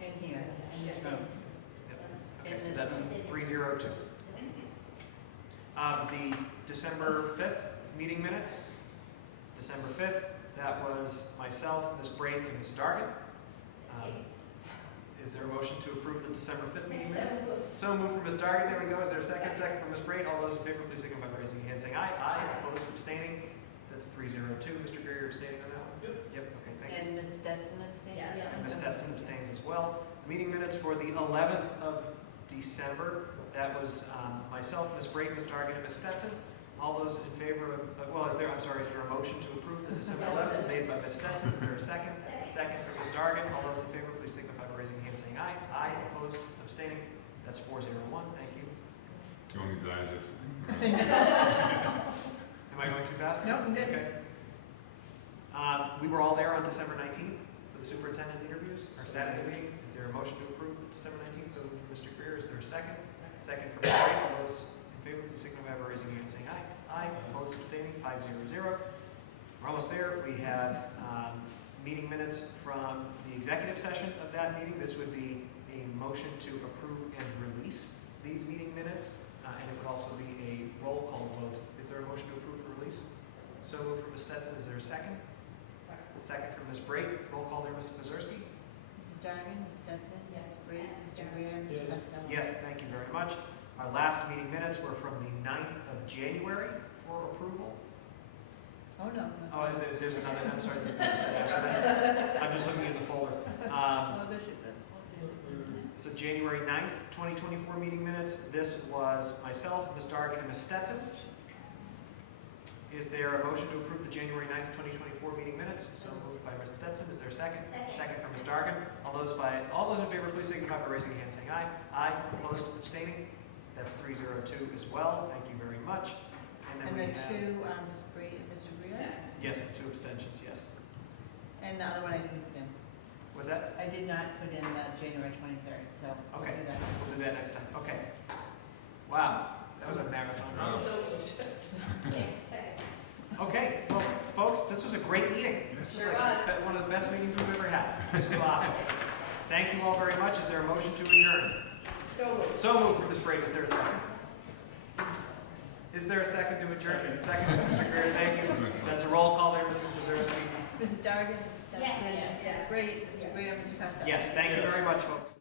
And here, in this room. Okay, so that's 302. The December 5th meeting minutes. December 5th, that was myself, Ms. Brayton, and Ms. Dargan. Is there a motion to approve the December 5th meeting minutes? So moved from Ms. Dargan. There we go. Is there a second? Second from Ms. Brayton. All those in favor, please signify by raising your hand saying aye. Aye. Opposed, abstaining. That's 302. Mr. Greer, you're abstaining on that one? Yep. Okay, thank you. And Ms. Stetson abstains? Yes. And Ms. Stetson abstains as well. Meeting minutes for the 11th of December. That was myself, Ms. Brayton, Ms. Dargan, and Ms. Stetson. All those in favor of, is there a motion to approve the December 11th made by Ms. Stetson? Is there a second? Second for Ms. Dargan. All those in favor, please signify by raising your hand saying aye. Aye. Opposed, abstaining. That's 401. Thank you. Tony's eyes is. Am I going too fast? No, I'm good. Okay. We were all there on December 19th for the superintendent interviews, our Saturday meeting. Is there a motion to approve December 19th? So moved from Mr. Greer. Is there a second? Second from Ms. Brayton. All those in favor, please signify by raising your hand saying aye. Aye. Opposed, abstaining, 500. We're almost there. We have meeting minutes from the executive session of that meeting. This would be a motion to approve and release these meeting minutes, and it would also be a roll call vote. Is there a motion to approve and release? So moved from Ms. Stetson. Is there a second? Second from Ms. Brate. Roll call there, Ms. Pazerski. Mrs. Dargan, Ms. Stetson, yes. Brady, Mr. Greer, Mr. Costello. Yes, thank you very much. Our last meeting minutes were from the 9th of January for approval. Oh, no. Oh, and there's another, I'm sorry, there's another set after that. I'm just looking in the folder. So January 9th, 2024 meeting minutes. This was myself, Ms. Dargan, and Ms. Stetson. Is there a motion to approve the January 9th, 2024 meeting minutes? So moved by Ms. Stetson. Is there a second? Second from Ms. Dargan. All those in favor, please signify by raising your hand saying aye. Aye. Opposed, abstaining. That's 302 as well. Thank you very much. And the two, Ms. Brady and Mr. Greer? Yes, the two abstentions, yes. And the other one I didn't put in. What's that? I did not put in January 23rd, so we'll Okay. do that. We'll do that next time. Okay. Wow, that was a marathon. Wow. Okay, well, folks, this was a great meeting. This was like one of the best meetings we've ever had. This was awesome. Thank you all very much. Is there a motion to adjourn? So moved from Ms. Brady. Is there a second? Is there a second to adjourn? Second, Mr. Greer, thank you. That's a roll call there, Mrs. Pazerski. Mrs. Dargan, Mrs. Stetson, Yes. Mr. Brady, Mr. Greer, Mr. Costello. Yes, thank you very much, folks.